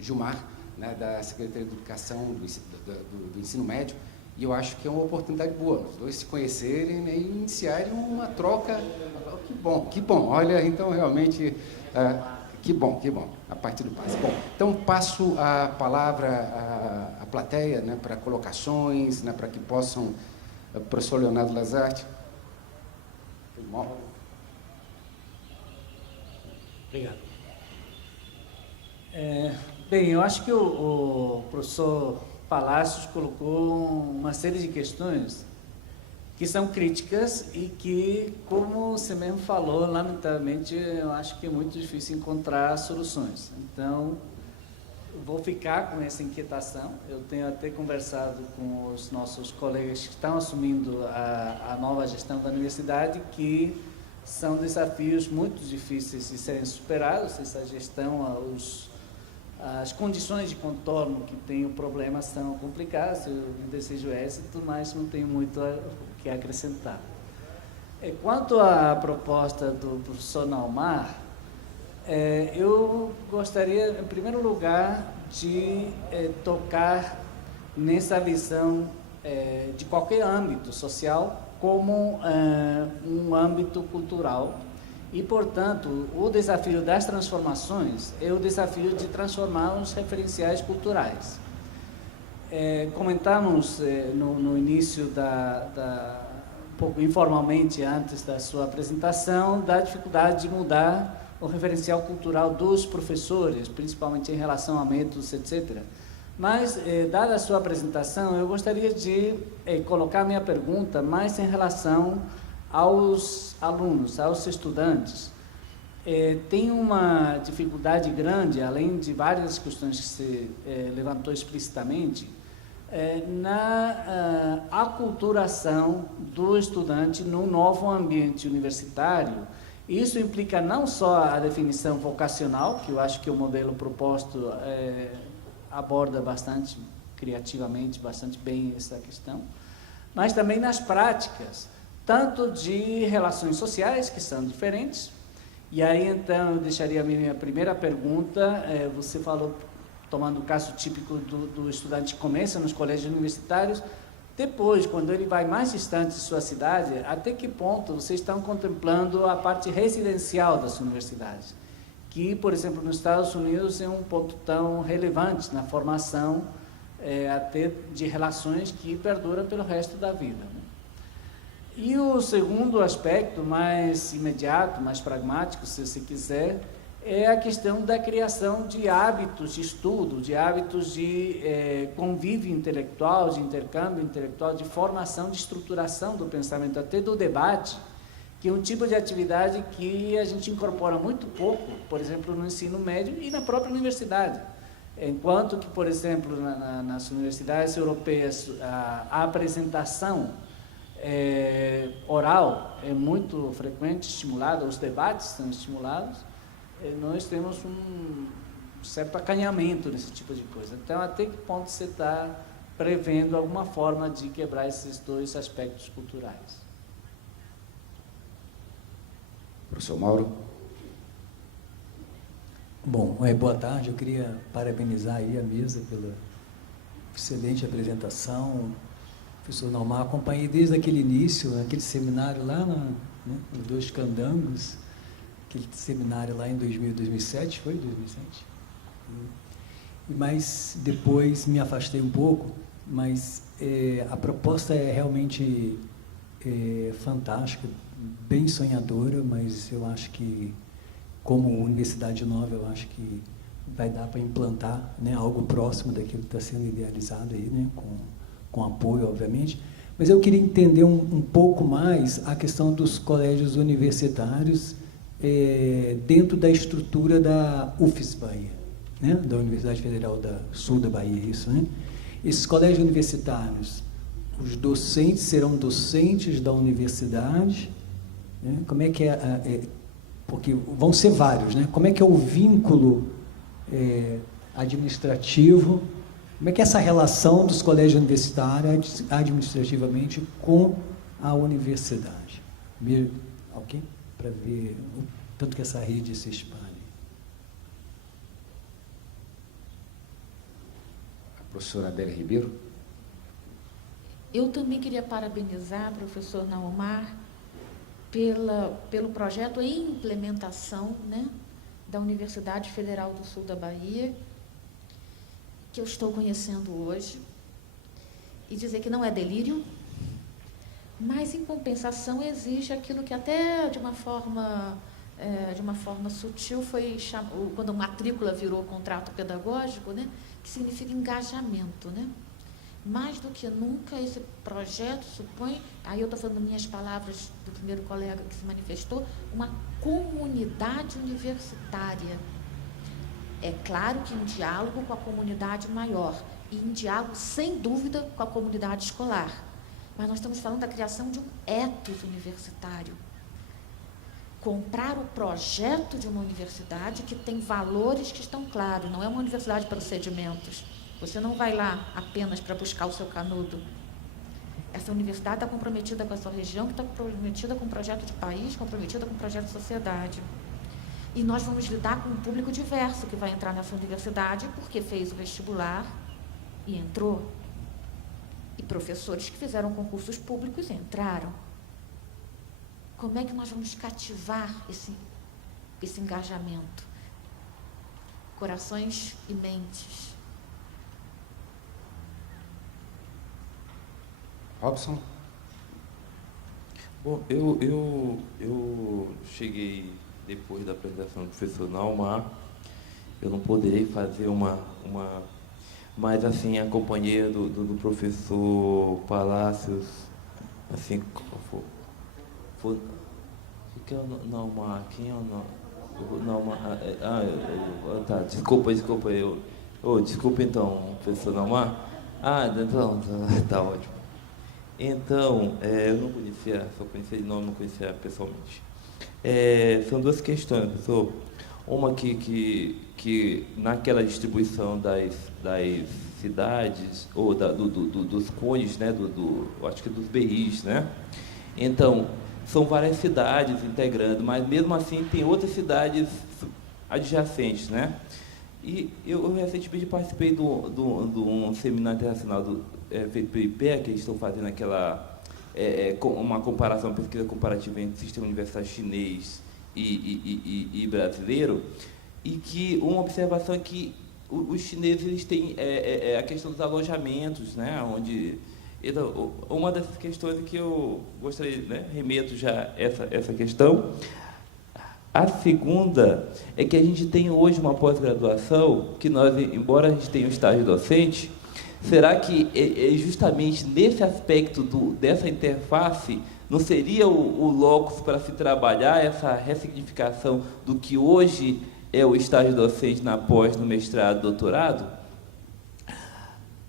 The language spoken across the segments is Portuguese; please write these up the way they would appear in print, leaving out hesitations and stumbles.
Gilmar, né, da Secretaria de Educação do Ensino Médio, e eu acho que é uma oportunidade boa, os dois se conhecerem, né, e iniciarem uma troca. Que bom, olha, então realmente, que bom, a partir do passe. Bom, então passo a palavra à plateia, né, para colocações, né, para que possam, professor Leonardo Lazarte. Obrigado. Bem, eu acho que o professor Palacios colocou uma série de questões que são críticas e que, como você mesmo falou, lamentavelmente, eu acho que é muito difícil encontrar soluções. Então, vou ficar com essa inquietação. Eu tenho até conversado com os nossos colegas que estão assumindo a nova gestão da universidade, que são desafios muito difíceis de serem superados. Essa gestão, as condições de contorno que tem o problema são complicadas. Eu desejo êxito, mas não tenho muito o que acrescentar. Quanto à proposta do professor Naumar, eu gostaria, em primeiro lugar, de tocar nessa visão de qualquer âmbito social como um âmbito cultural. E, portanto, o desafio das transformações é o desafio de transformar os referenciais culturais. Comentamos no início, um pouco informalmente, antes da sua apresentação, da dificuldade de mudar o referencial cultural dos professores, principalmente em relação a métodos, etc. Mas, dada a sua apresentação, eu gostaria de colocar minha pergunta mais em relação aos alunos, aos estudantes. Tem uma dificuldade grande, além de várias questões que se levantou explicitamente, na aculturação do estudante no novo ambiente universitário. Isso implica não só a definição vocacional, que eu acho que o modelo proposto aborda bastante criativamente, bastante bem essa questão, mas também nas práticas, tanto de relações sociais, que são diferentes. E aí, então, eu deixaria a minha primeira pergunta. Você falou, tomando o caso típico do estudante que começa nos colégios universitários, depois, quando ele vai mais distante de sua cidade, até que ponto vocês estão contemplando a parte residencial das universidades? Que, por exemplo, nos Estados Unidos é um ponto tão relevante na formação até de relações que perduram pelo resto da vida. E o segundo aspecto, mais imediato, mais pragmático, se você quiser, é a questão da criação de hábitos de estudo, de hábitos de convívio intelectual, de intercâmbio intelectual, de formação, de estruturação do pensamento, até do debate, que é um tipo de atividade que a gente incorpora muito pouco, por exemplo, no ensino médio e na própria universidade. Enquanto que, por exemplo, nas universidades europeias, a apresentação oral é muito frequente, estimulada, os debates são estimulados, nós temos um certo acanhamento nesse tipo de coisa. Então, até que ponto você está prevendo alguma forma de quebrar esses dois aspectos culturais? Professor Mauro. Bom, boa tarde. Eu queria parabenizar aí a mesa pela excelente apresentação. Professor Naumar, acompanhei desde aquele início, aquele seminário lá nos Dois Candangos, aquele seminário lá em 2007, foi 2007? Mas depois me afastei um pouco, mas a proposta é realmente fantástica, bem sonhadora, mas eu acho que, como Universidade Nova, eu acho que vai dar para implantar, né, algo próximo daquilo que está sendo idealizado aí, né, com apoio, obviamente. Mas eu queria entender um pouco mais a questão dos colégios universitários dentro da estrutura da UFES Bahia, né, da Universidade Federal da Sul da Bahia, isso, né? Esses colégios universitários, os docentes serão docentes da universidade, né? Como é que porque vão ser vários, né? Como é que é o vínculo administrativo? Como é que é essa relação dos colégios universitários administrativamente com a universidade? Ok? Para ver o tanto que essa rede se espalha. Professora Adélia Ribeiro. Eu também queria parabenizar o professor Naomar pelo projeto e implementação, né, da Universidade Federal do Sul da Bahia, que eu estou conhecendo hoje, e dizer que não é delírio, mas, em compensação, exige aquilo que até de uma forma sutil foi quando a matrícula virou contrato pedagógico, né, que significa engajamento, né? Mais do que nunca, esse projeto supõe, aí eu estou falando minhas palavras do primeiro colega que se manifestou, uma comunidade universitária. É claro que em diálogo com a comunidade maior e em diálogo, sem dúvida, com a comunidade escolar. Mas nós estamos falando da criação de um ethos universitário. Comprar o projeto de uma universidade que tem valores que estão claros, não é uma universidade para procedimentos. Você não vai lá apenas para buscar o seu canudo. Essa universidade está comprometida com a sua região, que está comprometida com o projeto de país, comprometida com o projeto de sociedade. E nós vamos lidar com um público diverso que vai entrar nessa universidade porque fez o vestibular e entrou. E professores que fizeram concursos públicos e entraram. Como é que nós vamos cativar esse engajamento? Corações e mentes. Robson. Bom, eu cheguei depois da apresentação do professor Naomar. Eu não poderei fazer mas assim, a companhia do professor Palácios, assim, que é o Naomar? Quem é o Naomar? Tá, desculpa, desculpa então, professor Naomar. Então, tá ótimo. Então, eu não conhecia, só conhecia de nome, não conhecia pessoalmente. São duas questões, professor. Uma que naquela distribuição das cidades, ou dos cones, né, acho que dos BIs, né? Então, são várias cidades integrando, mas mesmo assim tem outras cidades adjacentes, né? E eu recentemente participei de um seminário internacional feito pelo IPEA, que eles estão fazendo uma pesquisa comparativa entre o sistema universitário chinês e brasileiro, e que uma observação é que os chineses eles têm a questão dos alojamentos, né, onde uma dessas questões que eu gostaria, né, remeto já essa questão. A segunda é que a gente tem hoje uma pós-graduação que nós, embora a gente tenha um estágio docente, será que justamente nesse aspecto dessa interface não seria o locus para se trabalhar essa ressignificação do que hoje é o estágio docente na pós, no mestrado, doutorado?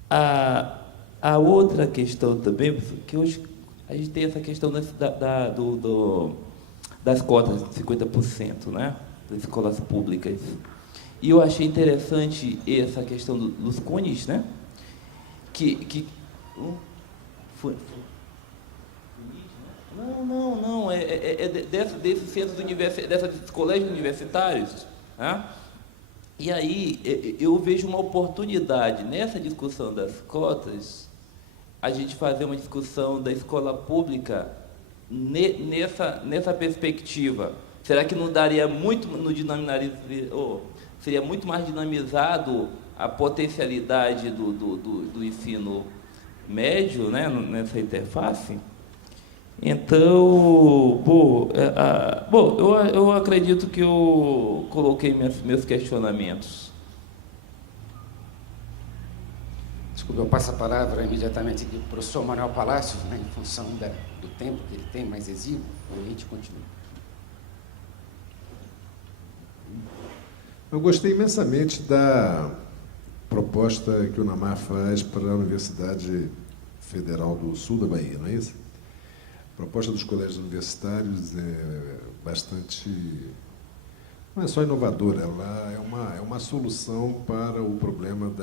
A outra questão também, que hoje a gente tem essa questão das cotas de 50%, né, das escolas públicas. E eu achei interessante essa questão dos cones, né, Não, desses centros desses colégios universitários, né? E aí eu vejo uma oportunidade nessa discussão das cotas, a gente fazer uma discussão da escola pública nessa perspectiva. Será que não daria muito seria muito mais dinamizado a potencialidade do ensino médio, né, nessa interface? Então, eu acredito que eu coloquei meus questionamentos. Desculpa, eu passo a palavra imediatamente aqui para o professor Manuel Palácios, né, em função do tempo que ele tem, mais exíguo, e a gente continua. Eu gostei imensamente da proposta que o Naomar faz para a Universidade Federal do Sul da Bahia, não é isso? A proposta dos colégios universitários é bastante... não é só inovadora, ela é uma solução para o problema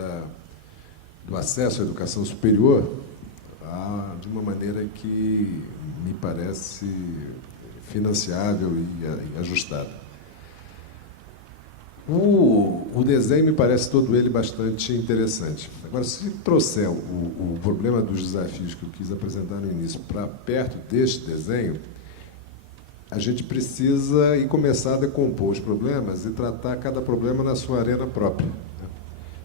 do acesso à educação superior de uma maneira que me parece financiável e ajustada. O desenho me parece todo ele bastante interessante. Agora, se trouxer o problema dos desafios que eu quis apresentar no início para perto deste desenho, a gente precisa ir começar a decompor os problemas e tratar cada problema na sua arena própria, né?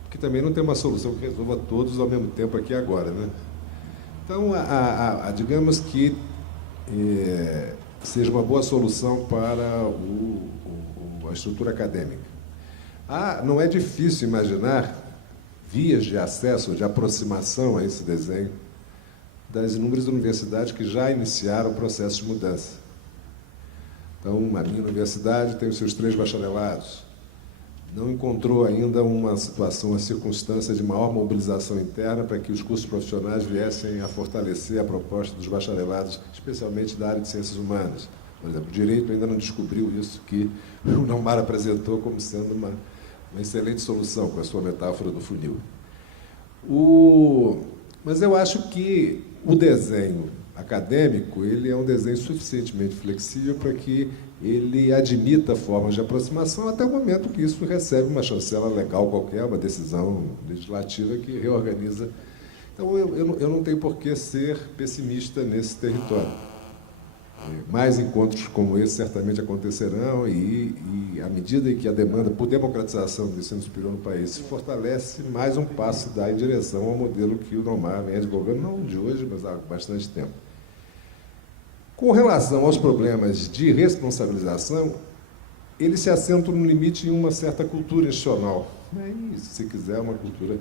Porque também não tem uma solução que resolva todos ao mesmo tempo aqui e agora, né? Então, digamos que seja uma boa solução para a estrutura acadêmica. Não é difícil imaginar vias de acesso, de aproximação a esse desenho das inúmeras universidades que já iniciaram o processo de mudança. Então, a minha universidade tem os seus 3 bacharelados. Não encontrou ainda uma situação, uma circunstância de maior mobilização interna para que os cursos profissionais viessem a fortalecer a proposta dos bacharelados, especialmente da área de ciências humanas. Por exemplo, o direito ainda não descobriu isso que o Naumar apresentou como sendo uma excelente solução, com a sua metáfora do funil. Mas eu acho que o desenho acadêmico ele é um desenho suficientemente flexível para que ele admita formas de aproximação até o momento que isso recebe uma chancela legal qualquer, uma decisão legislativa que reorganiza. Então, eu não tenho por que ser pessimista nesse território. Mais encontros como esse certamente acontecerão e à medida em que a demanda por democratização do ensino superior no país se fortalece, mais um passo dá em direção ao modelo que o Naumar vem advogando, não de hoje, mas há bastante tempo. Com relação aos problemas de responsabilização, eles se assentam no limite em uma certa cultura institucional. E, se quiser, uma cultura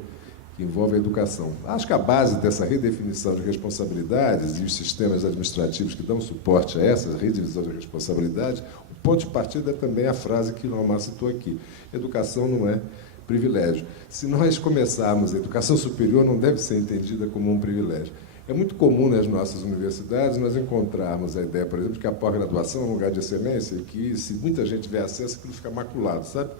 que envolve a educação. Acho que a base dessa redefinição de responsabilidades e os sistemas administrativos que dão suporte a essa redivisão de responsabilidades, o ponto de partida é também a frase que o Naumar citou aqui: educação não é privilégio. Se nós começarmos, a educação superior não deve ser entendida como um privilégio. É muito comum nas nossas universidades nós encontrarmos a ideia, por exemplo, de que a pós-graduação é um lugar de excelência e que, se muita gente tiver acesso, aquilo fica maculado, sabe?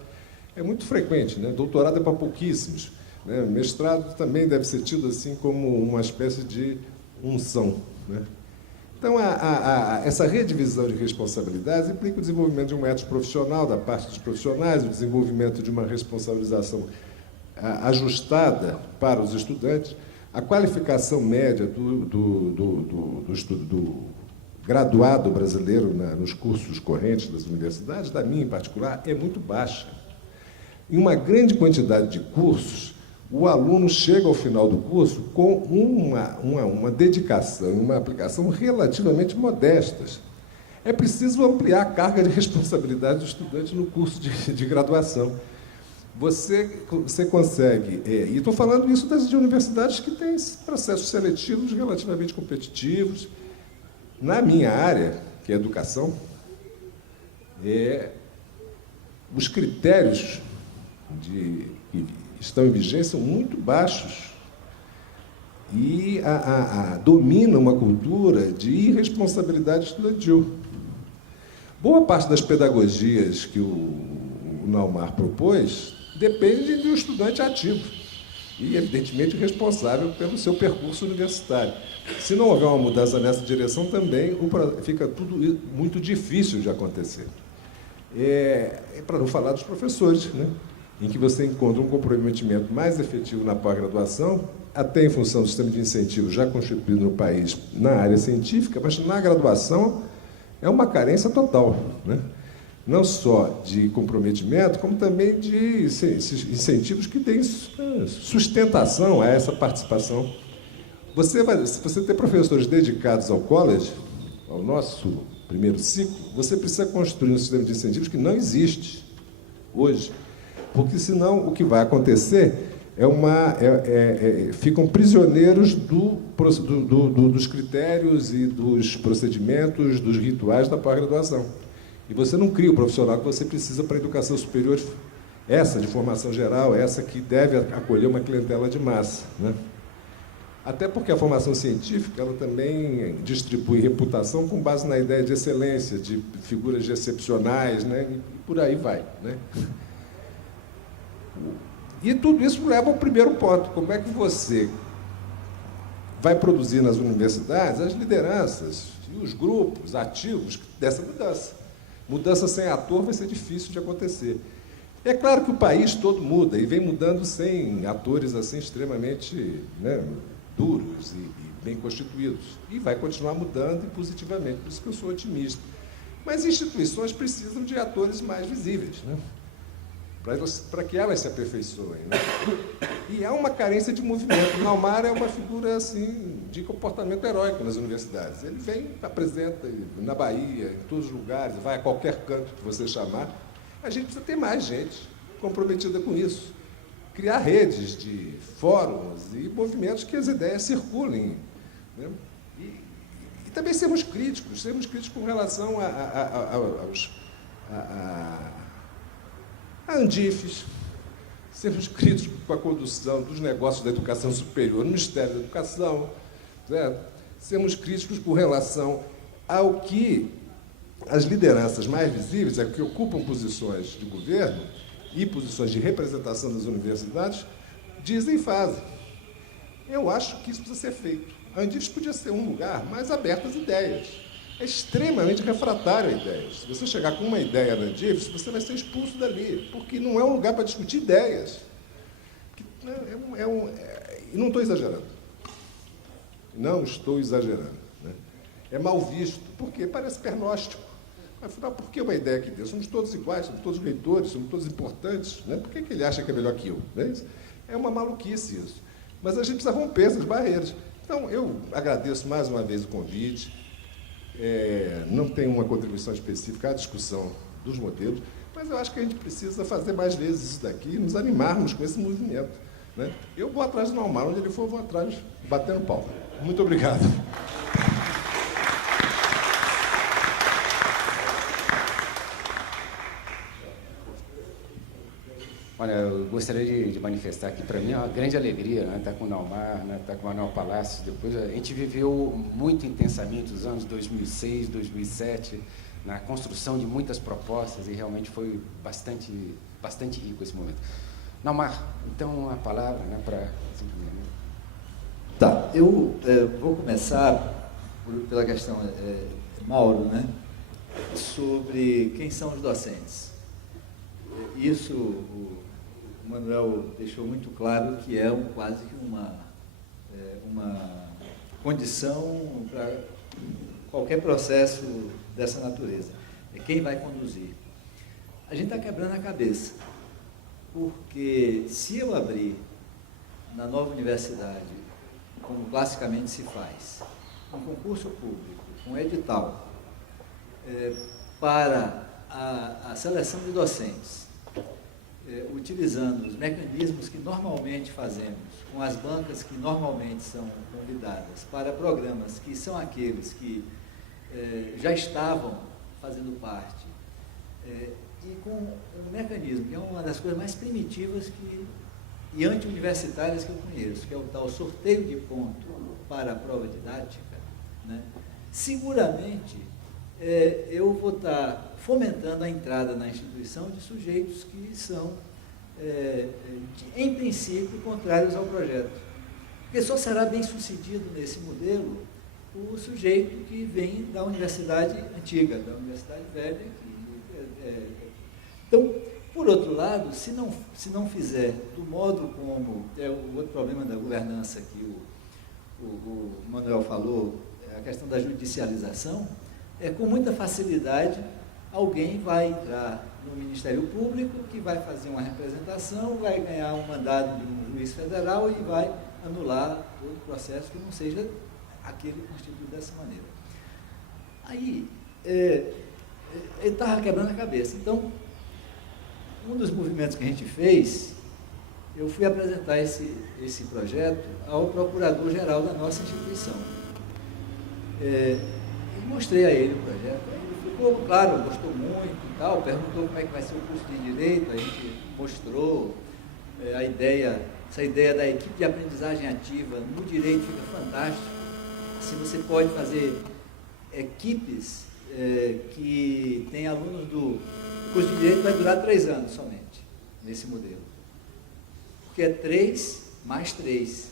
É muito frequente, né? Doutorado é para pouquíssimos. Né? Mestrado também deve ser tido assim como uma espécie de unção, né? Então, essa redivisão de responsabilidades implica o desenvolvimento de um ético profissional da parte dos profissionais, o desenvolvimento de uma responsabilização ajustada para os estudantes, a qualificação média do graduado brasileiro nos cursos correntes das universidades, da minha em particular, é muito baixa. Em uma grande quantidade de cursos, o aluno chega ao final do curso com uma dedicação e uma aplicação relativamente modestas. É preciso ampliar a carga de responsabilidade do estudante no curso de graduação. Você consegue, e estou falando isso de universidades que têm processos seletivos relativamente competitivos. Na minha área, que é a educação, os critérios que estão em vigência são muito baixos e domina uma cultura de irresponsabilidade estudantil. Boa parte das pedagogias que o Naumar propôs depende do estudante ativo e, evidentemente, responsável pelo seu percurso universitário. Se não houver uma mudança nessa direção, também fica tudo muito difícil de acontecer. Para não falar dos professores, né? Em que você encontra um comprometimento mais efetivo na pós-graduação, até em função do sistema de incentivos já constituído no país na área científica, mas na graduação é uma carência total, né? Não só de comprometimento, como também de incentivos que deem sustentação a essa participação. Se você ter professores dedicados ao college, ao nosso primeiro ciclo, você precisa construir um sistema de incentivos que não existe hoje. Porque, senão, o que vai acontecer ficam prisioneiros dos critérios e dos procedimentos, dos rituais da pós-graduação. E você não cria o profissional que você precisa para a educação superior, essa de formação geral, essa que deve acolher uma clientela de massa, né? Até porque a formação científica ela também distribui reputação com base na ideia de excelência, de figuras excepcionais, né? E por aí vai, né? E tudo isso leva ao primeiro ponto: como é que você vai produzir nas universidades as lideranças e os grupos ativos dessa mudança? Mudança sem ator vai ser difícil de acontecer. É claro que o país todo muda, e vem mudando sem atores assim extremamente, né, duros e bem constituídos. E vai continuar mudando e positivamente, por isso que eu sou otimista. Mas instituições precisam de atores mais visíveis, né, para que elas se aperfeiçoem, né? E há uma carência de movimento. O Naumar é uma figura assim, de comportamento heróico nas universidades. Ele vem, apresenta na Bahia, em todos os lugares, vai a qualquer canto que você chamar. A gente precisa ter mais gente comprometida com isso. Criar redes de fóruns e movimentos que as ideias circulem, né? E também sermos críticos com relação a Andifes, sermos críticos com a condução dos negócios da educação superior no Ministério da Educação, certo? Sermos críticos com relação ao que as lideranças mais visíveis, que ocupam posições de governo e posições de representação das universidades, dizem e fazem. Eu acho que isso precisa ser feito. A Andifes podia ser um lugar mais aberto às ideias. É extremamente refratário a ideias. Se você chegar com uma ideia na Andifes, você vai ser expulso dali, porque não é um lugar para discutir ideias. E não estou exagerando. Não estou exagerando, né? É mal visto, porque parece pernóstico. Afinal, por que uma ideia aqui dentro? Somos todos iguais, somos todos leitores, somos todos importantes, né? Por que ele acha que é melhor que eu? Não é isso? É uma maluquice isso. Mas a gente precisa romper essas barreiras. Então, eu agradeço mais uma vez o convite. Não tenho uma contribuição específica à discussão dos modelos, mas eu acho que a gente precisa fazer mais vezes isso daqui e nos animarmos com esse movimento, né? Eu vou atrás do Naumar, onde ele for, eu vou atrás, batendo palma. Muito obrigado. Olha, eu gostaria de manifestar que, para mim, é uma grande alegria, né, estar com o Naumar, né, estar com o Manuel Palácios. Depois, a gente viveu muito intensamente os anos 2006, 2007, na construção de muitas propostas, e realmente foi bastante rico esse momento. Naumar, então, a palavra, né, para... Tá, eu vou começar pela questão, Mauro, né, sobre quem são os docentes. Isso o Manuel deixou muito claro que é quase que uma condição para qualquer processo dessa natureza. É quem vai conduzir. A gente está quebrando a cabeça, porque se eu abrir na nova universidade, como classicamente se faz, um concurso público, um edital, para a seleção de docentes, utilizando os mecanismos que normalmente fazemos, com as bancas que normalmente são convidadas para programas que são aqueles que já estavam fazendo parte, e com um mecanismo que é uma das coisas mais primitivas e anti-universitárias que eu conheço, que é o tal sorteio de ponto para a prova didática, né? Seguramente eu vou estar fomentando a entrada na instituição de sujeitos que são, em princípio, contrários ao projeto. Porque só será bem sucedido nesse modelo o sujeito que vem da universidade antiga, da universidade velha. Então, por outro lado, se não fizer do modo como o outro problema da governança que o Manuel falou, a questão da judicialização, com muita facilidade alguém vai entrar no Ministério Público, que vai fazer uma representação, vai ganhar um mandado de um juiz federal e vai anular todo o processo que não seja aquele constituído dessa maneira. Aí, ele estava quebrando a cabeça. Então, um dos movimentos que a gente fez, eu fui apresentar esse projeto ao procurador-geral da nossa instituição. E mostrei a ele o projeto. Ele ficou, claro, gostou muito e tal, perguntou como é que vai ser o curso de Direito, a gente mostrou essa ideia da equipe de aprendizagem ativa no Direito fica fantástico. Assim, você pode fazer equipes que tem alunos do curso de Direito, vai durar 3 anos somente, nesse modelo. Porque é 3 mais 3.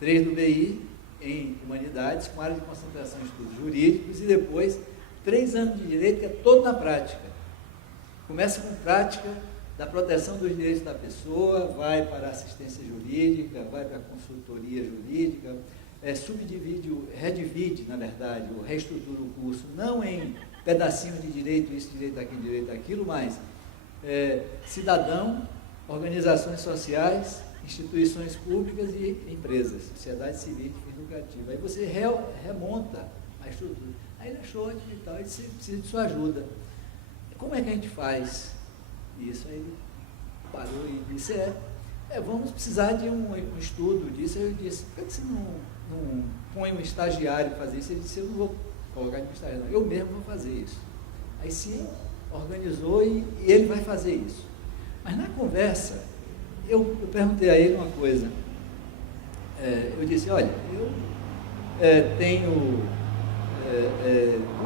3 do BI em Humanidades, com área de concentração em estudos jurídicos, e depois 3 anos de Direito, que é todo na prática. Começa com prática da proteção dos direitos da pessoa, vai para a assistência jurídica, vai para a consultoria jurídica, redivide, na verdade, ou reestrutura o curso, não em pedacinho de direito, isso, direito aquilo, direito aquilo, mas cidadão, organizações sociais, instituições públicas e empresas, sociedade civil e fins lucrativa. Aí você remonta a estrutura. Aí ele achou e tal, ele precisa de sua ajuda. Como é que a gente faz isso? Aí ele parou e disse, vamos precisar de um estudo disso. Aí eu disse, por que você não põe um estagiário para fazer isso? Ele disse, eu não vou colocar de um estagiário, não. Eu mesmo vou fazer isso. Aí se organizou e ele vai fazer isso. Mas na conversa, eu perguntei a ele uma coisa. Eu disse, olha, eu tenho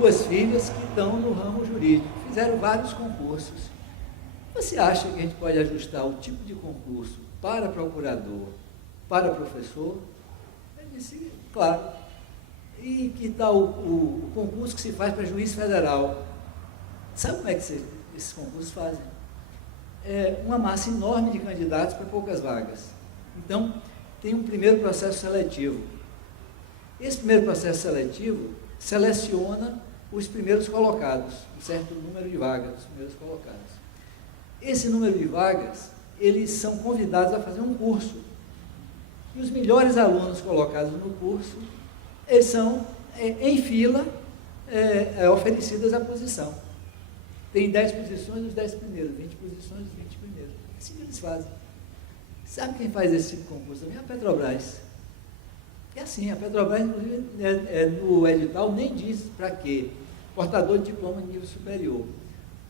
2 filhas que estão no ramo jurídico, fizeram vários concursos. Você acha que a gente pode ajustar o tipo de concurso para procurador, para professor? Ele disse, claro. E que tal o concurso que se faz para juiz federal? Sabe como é que esses concursos fazem? Uma massa enorme de candidatos para poucas vagas. Então, tem um primeiro processo seletivo. Esse primeiro processo seletivo seleciona os primeiros colocados, um certo número de vagas, os primeiros colocados. Esse número de vagas, eles são convidados a fazer um curso. E os melhores alunos colocados no curso, eles são, em fila, oferecidas a posição. Tem 10 posições, os 10 primeiros, 20 posições, os 20 primeiros. Assim que eles fazem. Sabe quem faz esse tipo de concurso também? A Petrobras. É assim, a Petrobras, inclusive, no edital, nem diz para quê. Portador de diploma de nível superior.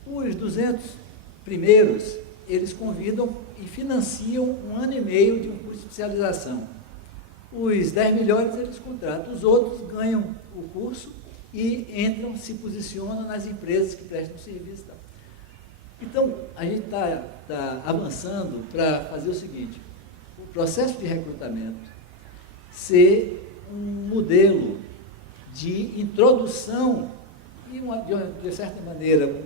Os 200 primeiros, eles convidam e financiam 1 ano e meio de um curso de especialização. Os 10 melhores, eles contratam. Os outros ganham o curso e entram, se posicionam nas empresas que prestam serviço. Então, a gente está avançando para fazer o seguinte, o processo de recrutamento ser um modelo de introdução e, de certa maneira,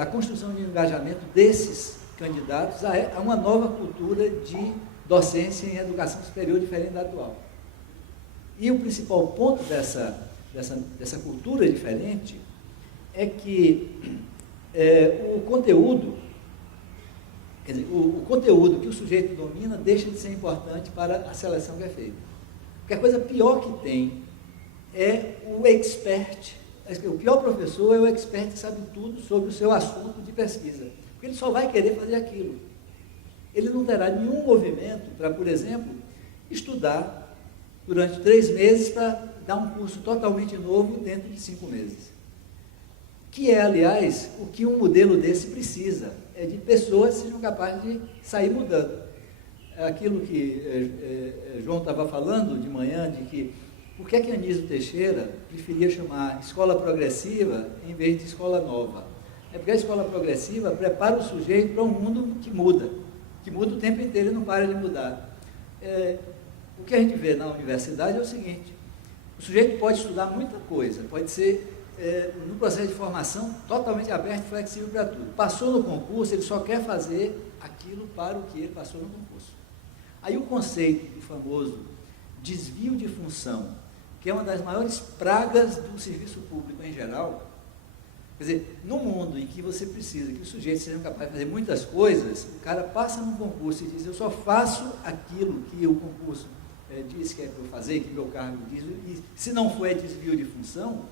a construção de engajamento desses candidatos a uma nova cultura de docência em educação superior diferente da atual. E o principal ponto dessa cultura diferente é que o conteúdo que o sujeito domina deixa de ser importante para a seleção que é feita. Porque a coisa pior que tem é o expert. O pior professor é o expert que sabe tudo sobre o seu assunto de pesquisa. Porque ele só vai querer fazer aquilo. Ele não terá nenhum movimento para, por exemplo, estudar durante 3 meses para dar um curso totalmente novo dentro de 5 meses. Que é, aliás, o que um modelo desse precisa, é de pessoas que sejam capazes de sair mudando. Aquilo que João estava falando de manhã, de que por que Anísio Teixeira preferia chamar escola progressiva em vez de escola nova? É porque a escola progressiva prepara o sujeito para um mundo que muda o tempo inteiro e não para de mudar. O que a gente vê na universidade é o seguinte, o sujeito pode estudar muita coisa, pode ser, no processo de formação, totalmente aberto e flexível para tudo. Passou no concurso, ele só quer fazer aquilo para o que ele passou no concurso. Aí o conceito do famoso desvio de função, que é uma das maiores pragas do serviço público em geral, quer dizer, no mundo em que você precisa que os sujeitos sejam capazes de fazer muitas coisas, o cara passa num concurso e diz, eu só faço aquilo que o concurso diz que é para eu fazer, que meu cargo diz, e se não for desvio de função,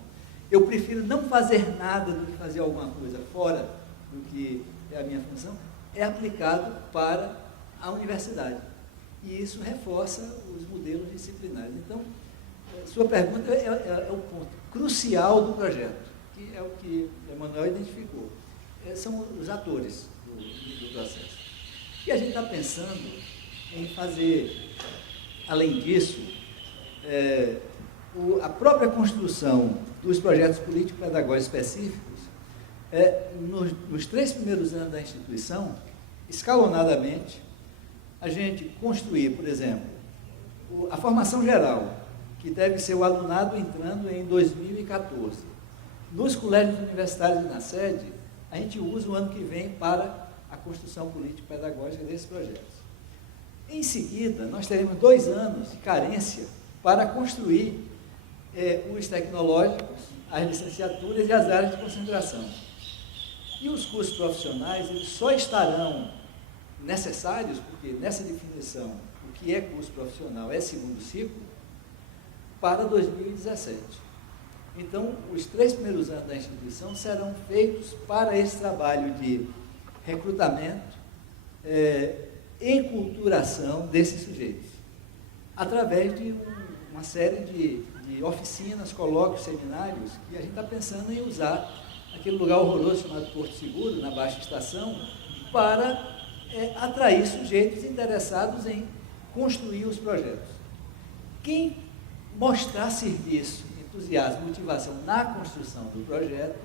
eu prefiro não fazer nada do que fazer alguma coisa fora do que é a minha função, é aplicado para a universidade. E isso reforça os modelos disciplinares. Então, sua pergunta é o ponto crucial do projeto, que é o que Emanuel identificou. São os atores do processo. E a gente está pensando em fazer, além disso, a própria construção dos projetos político-pedagógicos específicos, nos 3 primeiros anos da instituição, escalonadamente, a gente construir, por exemplo, a formação geral, que deve ser o alunado entrando em 2014. Nos colégios universitários e na sede, a gente usa o ano que vem para a construção político-pedagógica desses projetos. Em seguida, nós teremos 2 anos de carência para construir os tecnológicos, as licenciaturas e as áreas de concentração. E os cursos profissionais, eles só estarão necessários, porque nessa definição, o que é curso profissional é segundo ciclo, para 2017. Então, os 3 primeiros anos da instituição serão feitos para esse trabalho de recrutamento, enculturação desses sujeitos, através de uma série de oficinas, colóquios, seminários, que a gente está pensando em usar aquele lugar horroroso chamado Porto Seguro, na Baixa Estação, para atrair sujeitos interessados em construir os projetos. Quem mostrar serviço, entusiasmo, motivação na construção do projeto,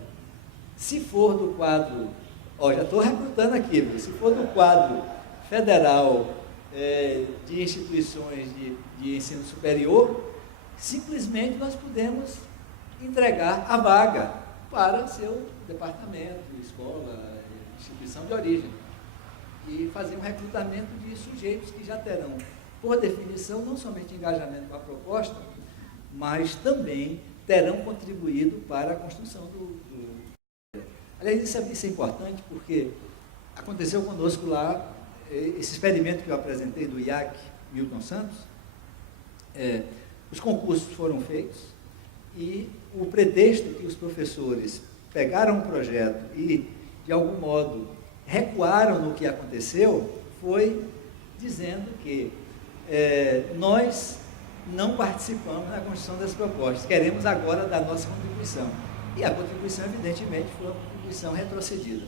se for do quadro, já estou recrutando aqui, se for do quadro federal de instituições de ensino superior, simplesmente nós podemos entregar a vaga para seu departamento, escola, instituição de origem, e fazer um recrutamento de sujeitos que já terão, por definição, não somente engajamento com a proposta, mas também terão contribuído para a construção do... Aliás, isso é importante porque aconteceu conosco lá, esse experimento que eu apresentei do IAC Milton Santos, os concursos foram feitos e o pretexto que os professores pegaram o projeto e, de algum modo, recuaram no que aconteceu, foi dizendo que nós não participamos na construção das propostas, queremos agora dar nossa contribuição. E a contribuição, evidentemente, foi uma contribuição retrocedida.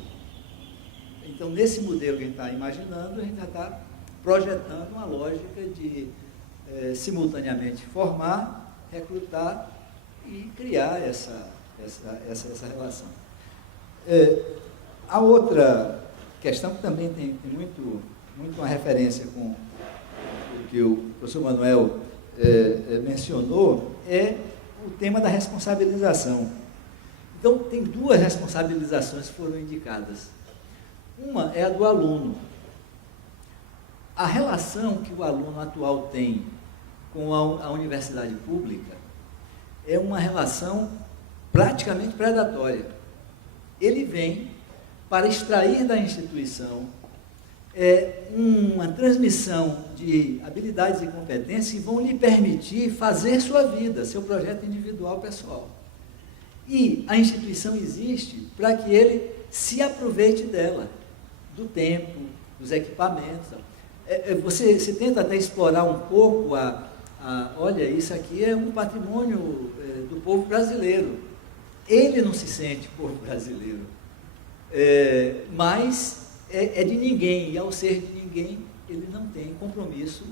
Então, nesse modelo que a gente está imaginando, a gente já está projetando uma lógica de simultaneamente formar, recrutar e criar essa relação. A outra questão que também tem muito uma referência com o que o professor Manuel mencionou é o tema da responsabilização. Então, tem 2 responsabilizações que foram indicadas. Uma é a do aluno. A relação que o aluno atual tem com a universidade pública é uma relação praticamente predatória. Ele vem para extrair da instituição uma transmissão de habilidades e competências que vão lhe permitir fazer sua vida, seu projeto individual pessoal. E a instituição existe para que ele se aproveite dela, do tempo, dos equipamentos. Você tenta até explorar um pouco olha, isso aqui é um patrimônio do povo brasileiro. Ele não se sente povo brasileiro, mas é de ninguém, e ao ser de ninguém, ele não tem compromisso.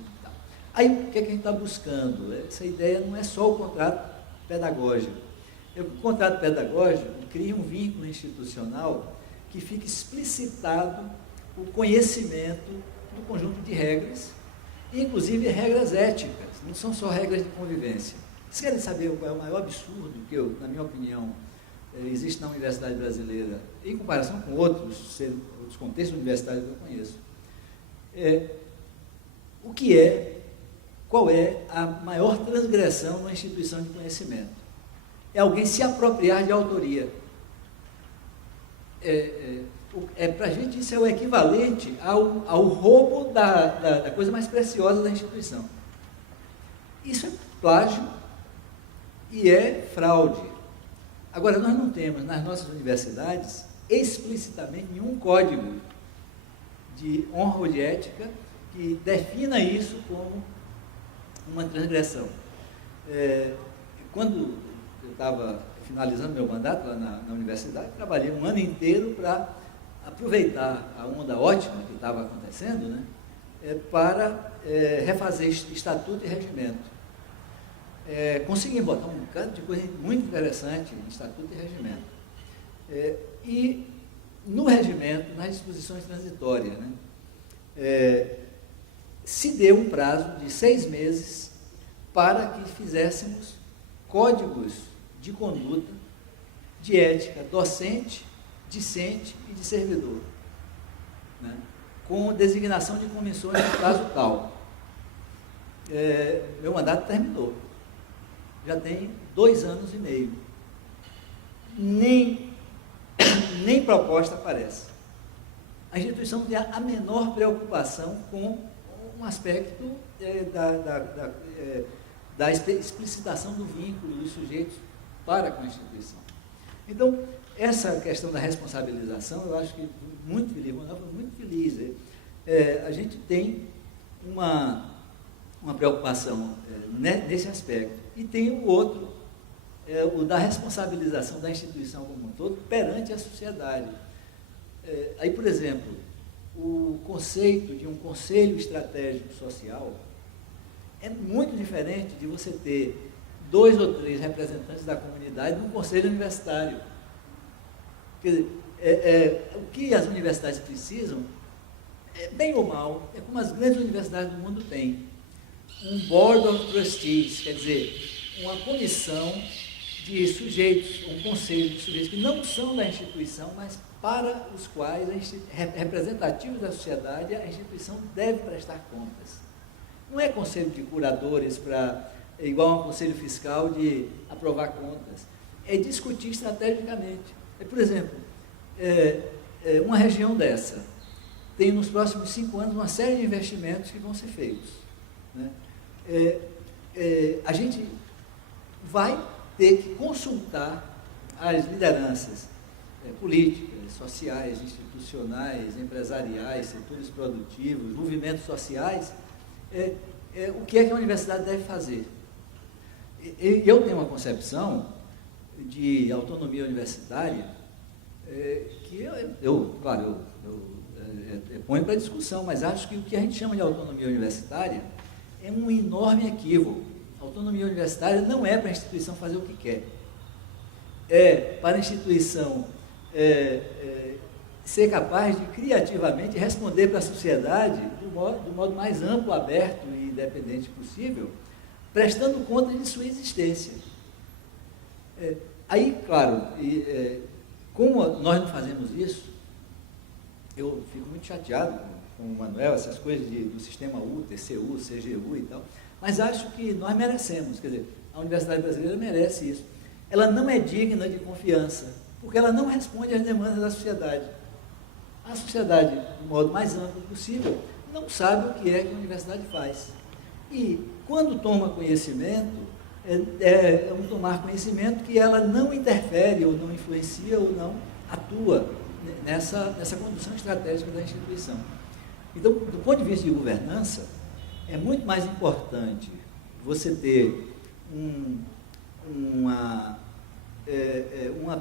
Aí, o que a gente está buscando? Essa ideia não é só o contrato pedagógico. O contrato pedagógico cria um vínculo institucional que fica explicitado o conhecimento do conjunto de regras, inclusive regras éticas, não são só regras de convivência. Vocês querem saber qual é o maior absurdo que, na minha opinião, existe na universidade brasileira, em comparação com outros contextos universitários que eu conheço? Qual é a maior transgressão numa instituição de conhecimento? É alguém se apropriar de autoria. Para a gente isso é o equivalente ao roubo da coisa mais preciosa da instituição. Isso é plágio e é fraude. Agora, nós não temos nas nossas universidades explicitamente nenhum código de honra ou de ética que defina isso como uma transgressão. Quando eu estava finalizando meu mandato lá na universidade, trabalhei um ano inteiro para aproveitar a onda ótima que estava acontecendo, né, para refazer estatuto e regimento. Consegui botar um bocado de coisa muito interessante em estatuto e regimento. E no regimento, nas disposições transitórias, né, se deu um prazo de 6 meses para que fizéssemos códigos de conduta, de ética docente discente e de servidor, né? Com designação de comissões no prazo tal. Meu mandato terminou. Já tem 2 anos e meio. Nem proposta aparece. A instituição não tem a menor preocupação com um aspecto da explicitação do vínculo dos sujeitos para com a instituição. Então, essa questão da responsabilização, eu acho que muito feliz, muito feliz. A gente tem uma preocupação nesse aspecto. E tem o outro, o da responsabilização da instituição como um todo perante a sociedade. Aí, por exemplo, o conceito de um conselho estratégico social é muito diferente de você ter 2 ou 3 representantes da comunidade num conselho universitário. Quer dizer, o que as universidades precisam, bem ou mal, é como as grandes universidades do mundo têm. Um board of trustees, quer dizer, uma comissão de sujeitos, um conselho de sujeitos que não são da instituição, mas para os quais, representativos da sociedade, a instituição deve prestar contas. Não é conselho de curadores igual a um conselho fiscal de aprovar contas. É discutir estrategicamente. Por exemplo, uma região dessa tem nos próximos 5 anos uma série de investimentos que vão ser feitos, né? A gente vai ter que consultar as lideranças políticas, sociais, institucionais, empresariais, setores produtivos, movimentos sociais, o que é que a universidade deve fazer. Eu tenho uma concepção de autonomia universitária que eu ponho para discussão, mas acho que o que a gente chama de autonomia universitária é um enorme equívoco. A autonomia universitária não é para a instituição fazer o que quer. É para a instituição ser capaz de criativamente responder para a sociedade do modo mais amplo, aberto e independente possível, prestando conta de sua existência. Aí, claro, como nós não fazemos isso, eu fico muito chateado com o Manuel, essas coisas do sistema U, TCU, CGU e tal, mas acho que nós merecemos, quer dizer, a Universidade Brasileira merece isso. Ela não é digna de confiança, porque ela não responde às demandas da sociedade. A sociedade, do modo mais amplo possível, não sabe o que é que a universidade faz. E, quando toma conhecimento, é um tomar conhecimento que ela não interfere, ou não influencia, ou não atua nessa condução estratégica da instituição. Então, do ponto de vista de governança, é muito mais importante você ter uma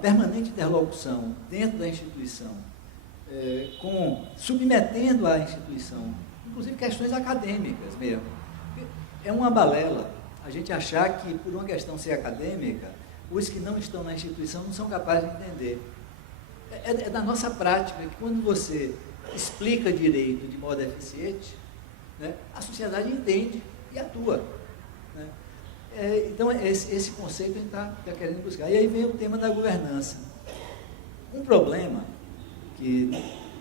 permanente interlocução dentro da instituição, submetendo à instituição, inclusive questões acadêmicas mesmo. É uma balela a gente achar que, por uma questão ser acadêmica, os que não estão na instituição não são capazes de entender. É da nossa prática que, quando você explica direito de modo eficiente, né, a sociedade entende e atua, né? Então, esse conceito a gente está querendo buscar. E aí vem o tema da governança. Um problema que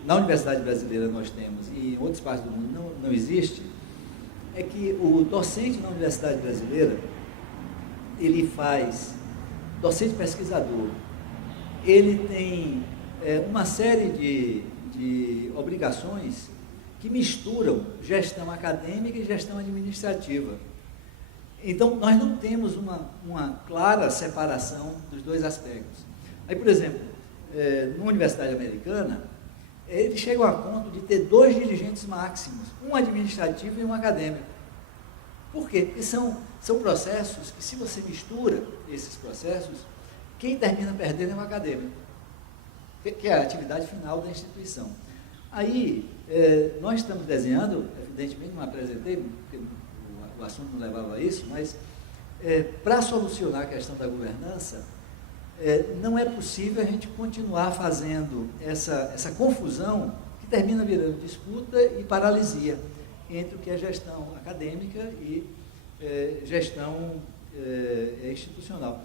na Universidade Brasileira nós temos e em outras partes do mundo não existe, é que o docente na Universidade Brasileira, ele faz, docente pesquisador, ele tem uma série de obrigações que misturam gestão acadêmica e gestão administrativa. Então, nós não temos uma clara separação dos 2 aspectos. Aí, por exemplo, numa universidade americana, eles chegam a ponto de ter 2 dirigentes máximos, um administrativo e um acadêmico. Por quê? Porque são processos que, se você mistura esses processos, quem termina perdendo é o acadêmico, que é a atividade final da instituição. Aí, nós estamos desenhando, evidentemente não apresentei, porque o assunto não levava a isso, mas para solucionar a questão da governança, não é possível a gente continuar fazendo essa confusão que termina virando disputa e paralisia entre o que é gestão acadêmica e gestão institucional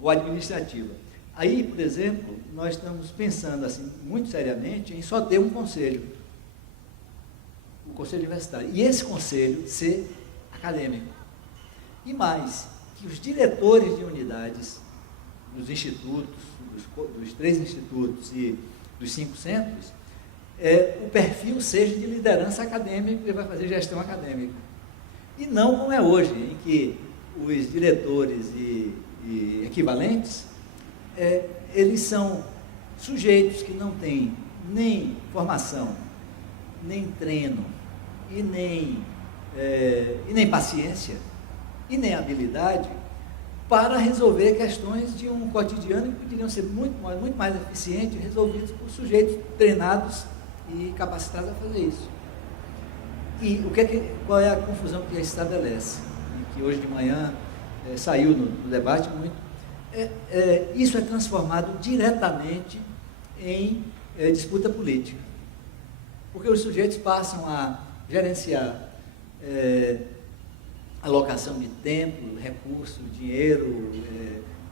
ou administrativa. Aí, por exemplo, nós estamos pensando assim, muito seriamente em só ter um conselho, o conselho universitário, e esse conselho ser acadêmico. E mais, que os diretores de unidades dos institutos, dos 3 institutos e dos 5 centros, o perfil seja de liderança acadêmica e vai fazer gestão acadêmica. E não como é hoje, em que os diretores e equivalentes, eles são sujeitos que não têm nem formação, nem treino, e nem paciência, e nem habilidade para resolver questões de um cotidiano que poderiam ser muito mais eficientes, resolvidos por sujeitos treinados e capacitados a fazer isso. E qual é a confusão que estabelece? E que hoje de manhã saiu no debate muito. Isso é transformado diretamente em disputa política. Porque os sujeitos passam a gerenciar alocação de tempo, recurso, dinheiro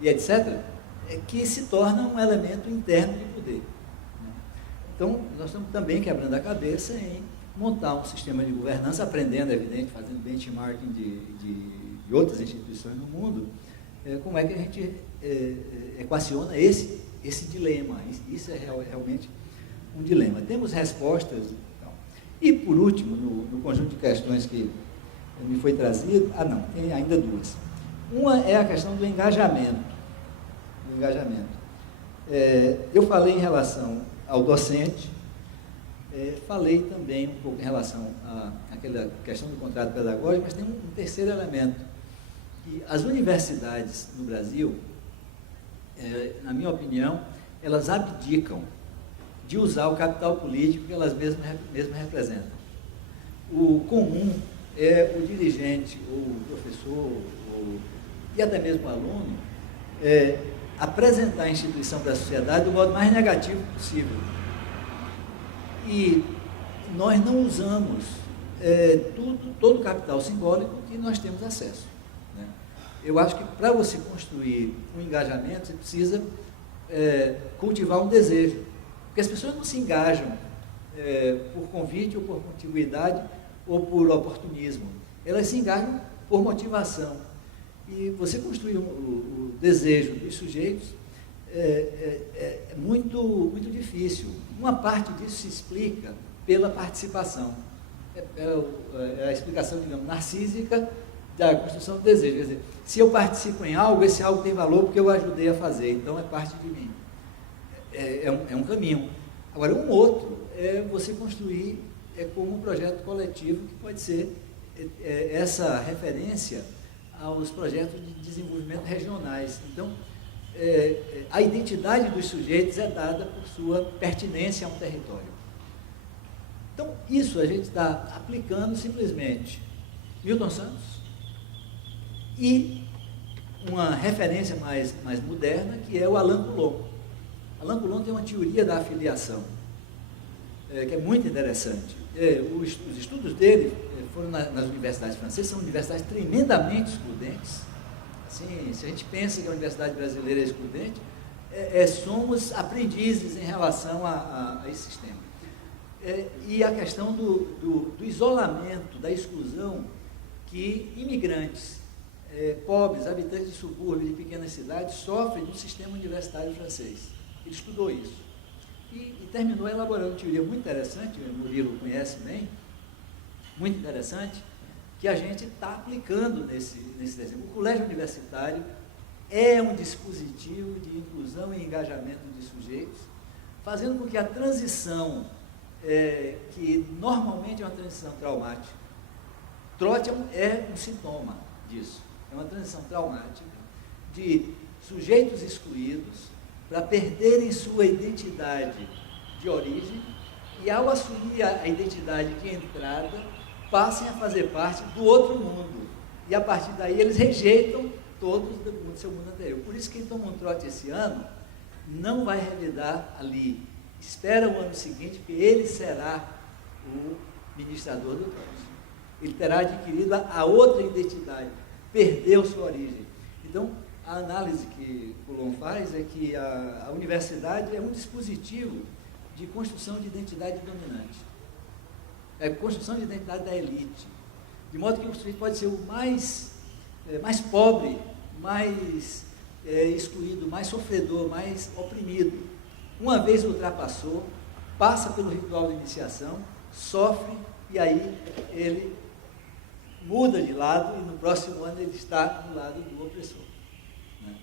e etc., que se torna um elemento interno de poder. Então, nós estamos também quebrando a cabeça em montar um sistema de governança, aprendendo, é evidente, fazendo benchmarking de outras instituições no mundo, como é que a gente equaciona esse dilema. Isso é realmente um dilema. Temos respostas. Então. E, por último, no conjunto de questões que me foi trazido, tem ainda 2. Uma é a questão do engajamento. Eu falei em relação ao docente, falei também um pouco em relação àquela questão do contrato pedagógico, mas tem um terceiro elemento, que as universidades no Brasil, na minha opinião, elas abdicam de usar o capital político que elas mesmas representam. O comum é o dirigente, ou o professor, e até mesmo o aluno, apresentar a instituição para a sociedade do modo mais negativo possível. E nós não usamos todo o capital simbólico que nós temos acesso. Né? Eu acho que para você construir um engajamento, você precisa cultivar um desejo. Porque as pessoas não se engajam por convite ou por contiguidade ou por oportunismo. Elas se engajam por motivação. E você construir o desejo dos sujeitos é muito difícil. Uma parte disso se explica pela participação. É a explicação, digamos, narcísica da construção do desejo. Quer dizer, se eu participo em algo, esse algo tem valor porque eu ajudei a fazer, então é parte de mim. É um caminho. Agora, um outro é você construir como um projeto coletivo, que pode ser essa referência aos projetos de desenvolvimento regionais. Então, a identidade dos sujeitos é dada por sua pertinência a um território. Então, isso a gente está aplicando simplesmente Milton Santos e uma referência mais moderna, que é o Alain Coulon. Alain Coulon tem uma teoria da afiliação, que é muito interessante. Os estudos dele foram nas universidades francesas, são universidades tremendamente excludentes. Assim, se a gente pensa que a universidade brasileira é excludente, somos aprendizes em relação a esse sistema. E a questão do isolamento, da exclusão que imigrantes, pobres, habitantes de subúrbios, de pequenas cidades, sofrem no sistema universitário francês. Ele estudou isso. E terminou elaborando uma teoria muito interessante, o Murilo conhece bem, muito interessante, que a gente está aplicando nesse desenho. O colégio universitário é um dispositivo de inclusão e engajamento de sujeitos, fazendo com que a transição, que normalmente é uma transição traumática, trote é um sintoma disso, é uma transição traumática de sujeitos excluídos para perderem sua identidade de origem e, ao assumir a identidade de entrada, passem a fazer parte do outro mundo. E, a partir daí, eles rejeitam todos do seu mundo anterior. Por isso, quem toma um trote esse ano não vai revidar ali. Espera o ano seguinte, porque ele será o ministrador do trote. Ele terá adquirido a outra identidade, perdeu sua origem. Então, a análise que Coulon faz é que a universidade é um dispositivo de construção de identidade dominante. É construção de identidade da elite. De modo que o sujeito pode ser o mais pobre, mais excluído, mais sofredor, mais oprimido. Uma vez ultrapassou, passa pelo ritual de iniciação, sofre, e aí ele muda de lado e no próximo ano ele está do lado do opressor. Né?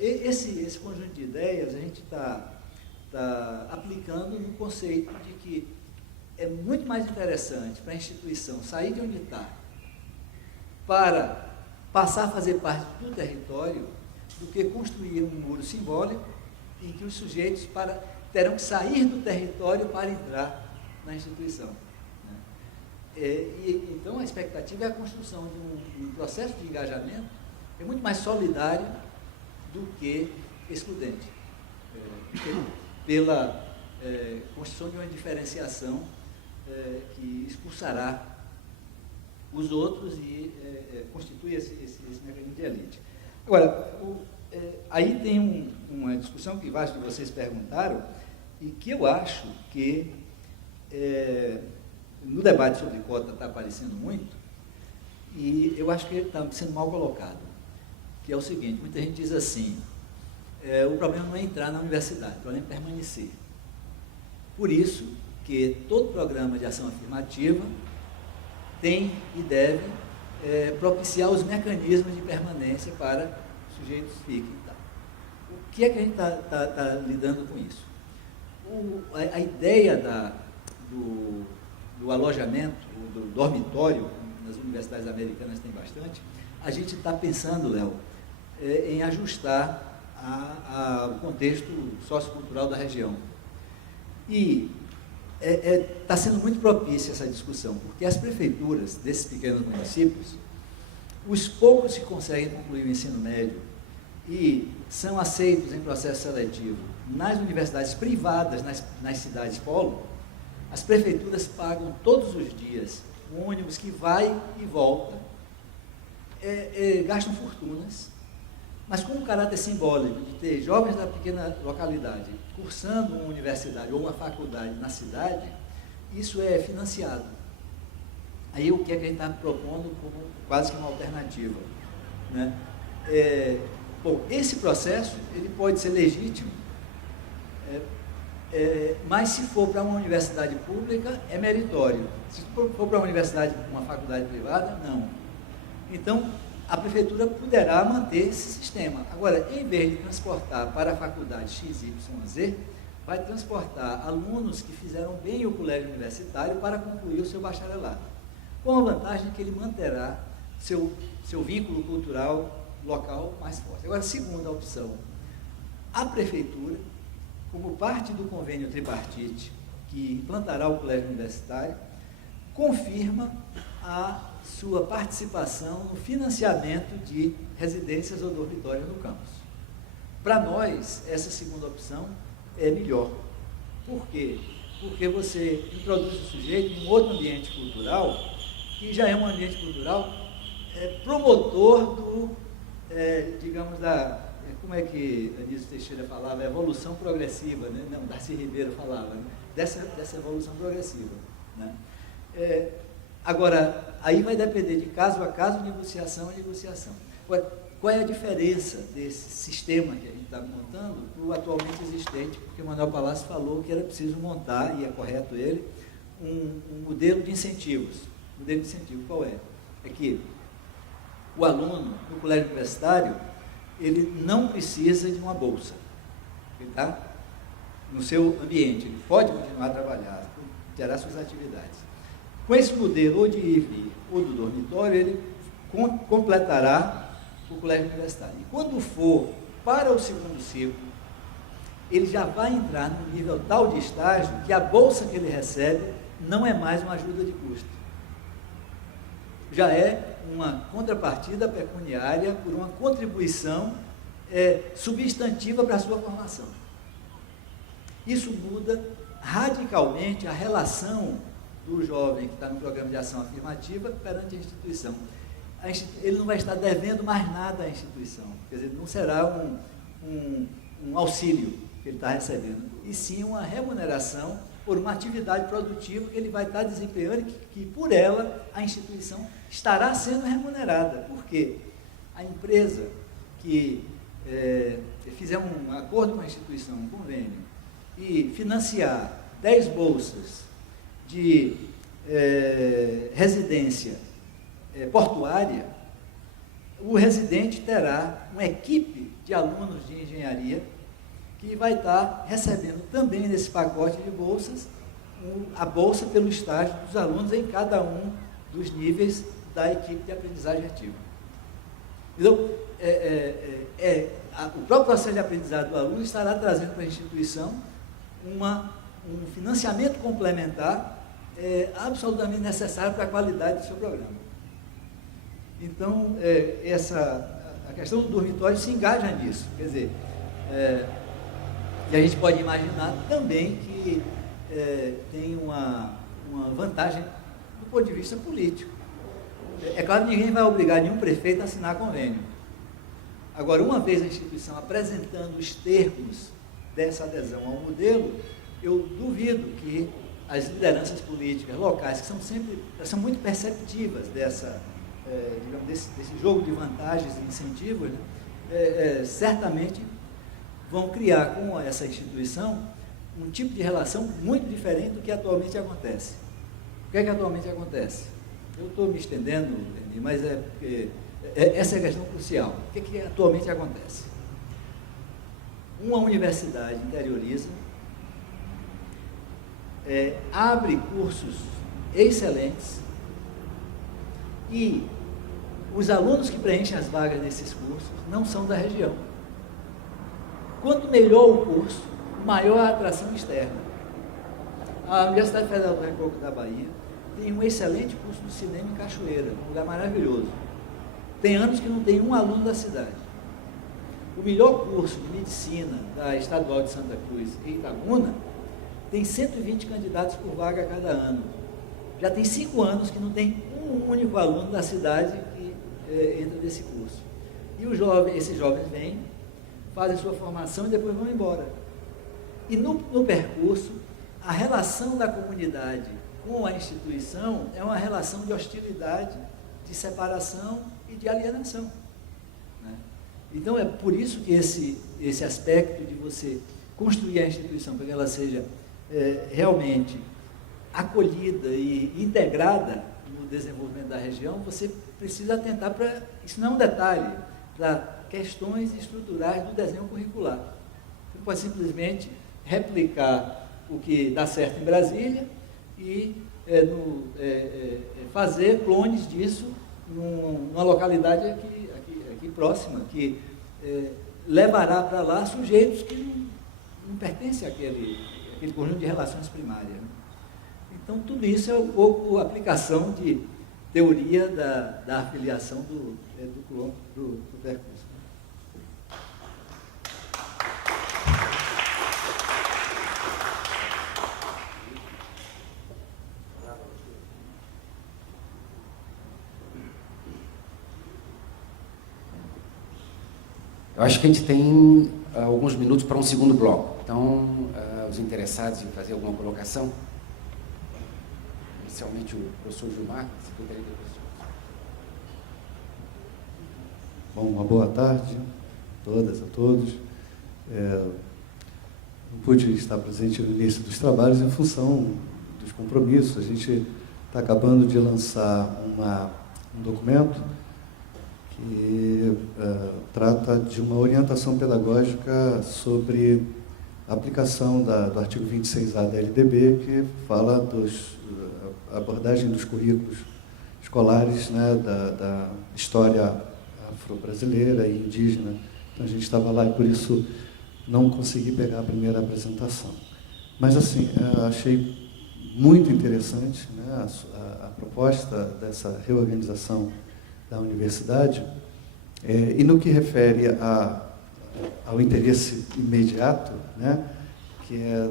Esse conjunto de ideias a gente está aplicando no conceito de que é muito mais interessante para a instituição sair de onde está para passar a fazer parte do território do que construir um muro simbólico em que os sujeitos terão que sair do território para entrar na instituição. Então, a expectativa é a construção de um processo de engajamento que é muito mais solidário do que excludente, pela construção de uma diferenciação que expulsará os outros e constitui esse mecanismo de elite. Agora, aí tem uma discussão que vários de vocês perguntaram e que eu acho que no debate sobre cota está aparecendo muito, e eu acho que ele está sendo mal colocado, que é o seguinte: muita gente diz assim, o problema não é entrar na universidade, o problema é permanecer. Por isso que todo programa de ação afirmativa tem e deve propiciar os mecanismos de permanência para os sujeitos fiquem. Tá? O que é que a gente está lidando com isso? A ideia do alojamento, do dormitório, nas universidades americanas tem bastante, a gente está pensando, Léo, em ajustar ao contexto sociocultural da região. E está sendo muito propícia essa discussão, porque as prefeituras desses pequenos municípios, os poucos que conseguem concluir o ensino médio e são aceitos em processo seletivo nas universidades privadas, nas cidades polo, as prefeituras pagam todos os dias um ônibus que vai e volta, gastam fortunas, mas com um caráter simbólico de ter jovens da pequena localidade cursando uma universidade ou uma faculdade na cidade, isso é financiado. Aí o que é que a gente está propondo como quase que uma alternativa? Né? Bom, esse processo ele pode ser legítimo, mas se for para uma universidade pública, é meritório. Se for para uma universidade, uma faculdade privada, não. Então, a prefeitura poderá manter esse sistema. Agora, em vez de transportar para a faculdade XYZ, vai transportar alunos que fizeram bem o colégio universitário para concluir o seu bacharelado. Com a vantagem que ele manterá seu vínculo cultural local mais forte. Agora, segunda opção, a prefeitura, como parte do convênio tripartite que implantará o colégio universitário, confirma a sua participação no financiamento de residências ou dormitórios no campus. Para nós, essa segunda opção é melhor. Por quê? Porque você introduz o sujeito em um outro ambiente cultural, que já é um ambiente cultural promotor digamos, como é que Anísio Teixeira falava, evolução progressiva, né? Não, Darcy Ribeiro falava, né? dessa evolução progressiva. Né? Agora, aí vai depender de caso a caso, negociação a negociação. Qual é a diferença desse sistema que a gente está montando para o atualmente existente? Porque o Manuel Palácio falou que era preciso montar, e é correto ele, um modelo de incentivos. O modelo de incentivo qual é? É que o aluno no colégio universitário, ele não precisa de uma bolsa. Ele está no seu ambiente, ele pode continuar a trabalhar, terá suas atividades. Com esse modelo, ou de ir e vir, ou do dormitório, ele completará o colégio universitário. E quando for para o segundo ciclo, ele já vai entrar num nível tal de estágio que a bolsa que ele recebe não é mais uma ajuda de custo. Já é uma contrapartida pecuniária por uma contribuição substantiva para a sua formação. Isso muda radicalmente a relação do jovem que está no programa de ação afirmativa perante a instituição. ele não vai estar devendo mais nada à instituição. Quer dizer, não será um auxílio que ele está recebendo, e sim uma remuneração por uma atividade produtiva que ele vai estar desempenhando, que por ela a instituição estará sendo remunerada. Por quê? A empresa que fizer um acordo com a instituição, um convênio, e financiar 10 bolsas de residência portuária, o residente terá uma equipe de alunos de engenharia que vai estar recebendo também nesse pacote de bolsas a bolsa pelo estágio dos alunos em cada um dos níveis da equipe de aprendizagem ativa. Então, o próprio processo de aprendizado do aluno estará trazendo para a instituição um financiamento complementar absolutamente necessário para a qualidade do seu programa. Então, a questão do dormitório se engaja nisso. Quer dizer, e a gente pode imaginar também que tem uma vantagem do ponto de vista político. É claro que ninguém vai obrigar nenhum prefeito a assinar convênio. Agora, uma vez a instituição apresentando os termos dessa adesão ao modelo, eu duvido que as lideranças políticas locais, que são muito perceptivas digamos, desse jogo de vantagens e incentivos, né, certamente vão criar com essa instituição um tipo de relação muito diferente do que atualmente acontece. O que é que atualmente acontece? Eu estou me estendendo, mas porque essa é a questão crucial. O que é que atualmente acontece? Uma universidade interioriza, abre cursos excelentes e os alunos que preenchem as vagas nesses cursos não são da região. Quanto melhor o curso, maior a atração externa. A Universidade Federal do Recôncavo da Bahia tem um excelente curso de cinema em Cachoeira, um lugar maravilhoso. Tem anos que não tem um aluno da cidade. O melhor curso de medicina da Estadual de Santa Cruz, em Itabuna, tem 120 candidatos por vaga a cada ano. Já tem 5 anos que não tem um único aluno da cidade que entra nesse curso. E esses jovens vêm, fazem sua formação e depois vão embora. E no percurso, a relação da comunidade com a instituição é uma relação de hostilidade, de separação e de alienação. Né? Então, é por isso que esse aspecto de você construir a instituição para que ela seja realmente acolhida e integrada no desenvolvimento da região, você precisa atentar para, isso não é um detalhe, para questões estruturais do desenho curricular. Você não pode simplesmente replicar o que dá certo em Brasília e fazer clones disso numa localidade aqui próxima, que levará para lá sujeitos que não pertencem àquele conjunto de relações primárias. Né? Então, tudo isso é um pouco a aplicação de teoria da afiliação do percurso. Eu acho que a gente tem alguns minutos para um segundo bloco. Então, os interessados em fazer alguma colocação, inicialmente o professor Gilmar, Secretaria de Educação. Bom, uma boa tarde a todas, a todos. Não pude estar presente no início dos trabalhos em função dos compromissos. A gente está acabando de lançar um documento que trata de uma orientação pedagógica sobre a aplicação do artigo 26A da LDB, que fala da abordagem dos currículos escolares, né, da história afro-brasileira e indígena. Então, a gente estava lá e, por isso, não consegui pegar a primeira apresentação. Mas, assim, achei muito interessante, né, a proposta dessa reorganização da universidade, e no que refere ao interesse imediato, né, que é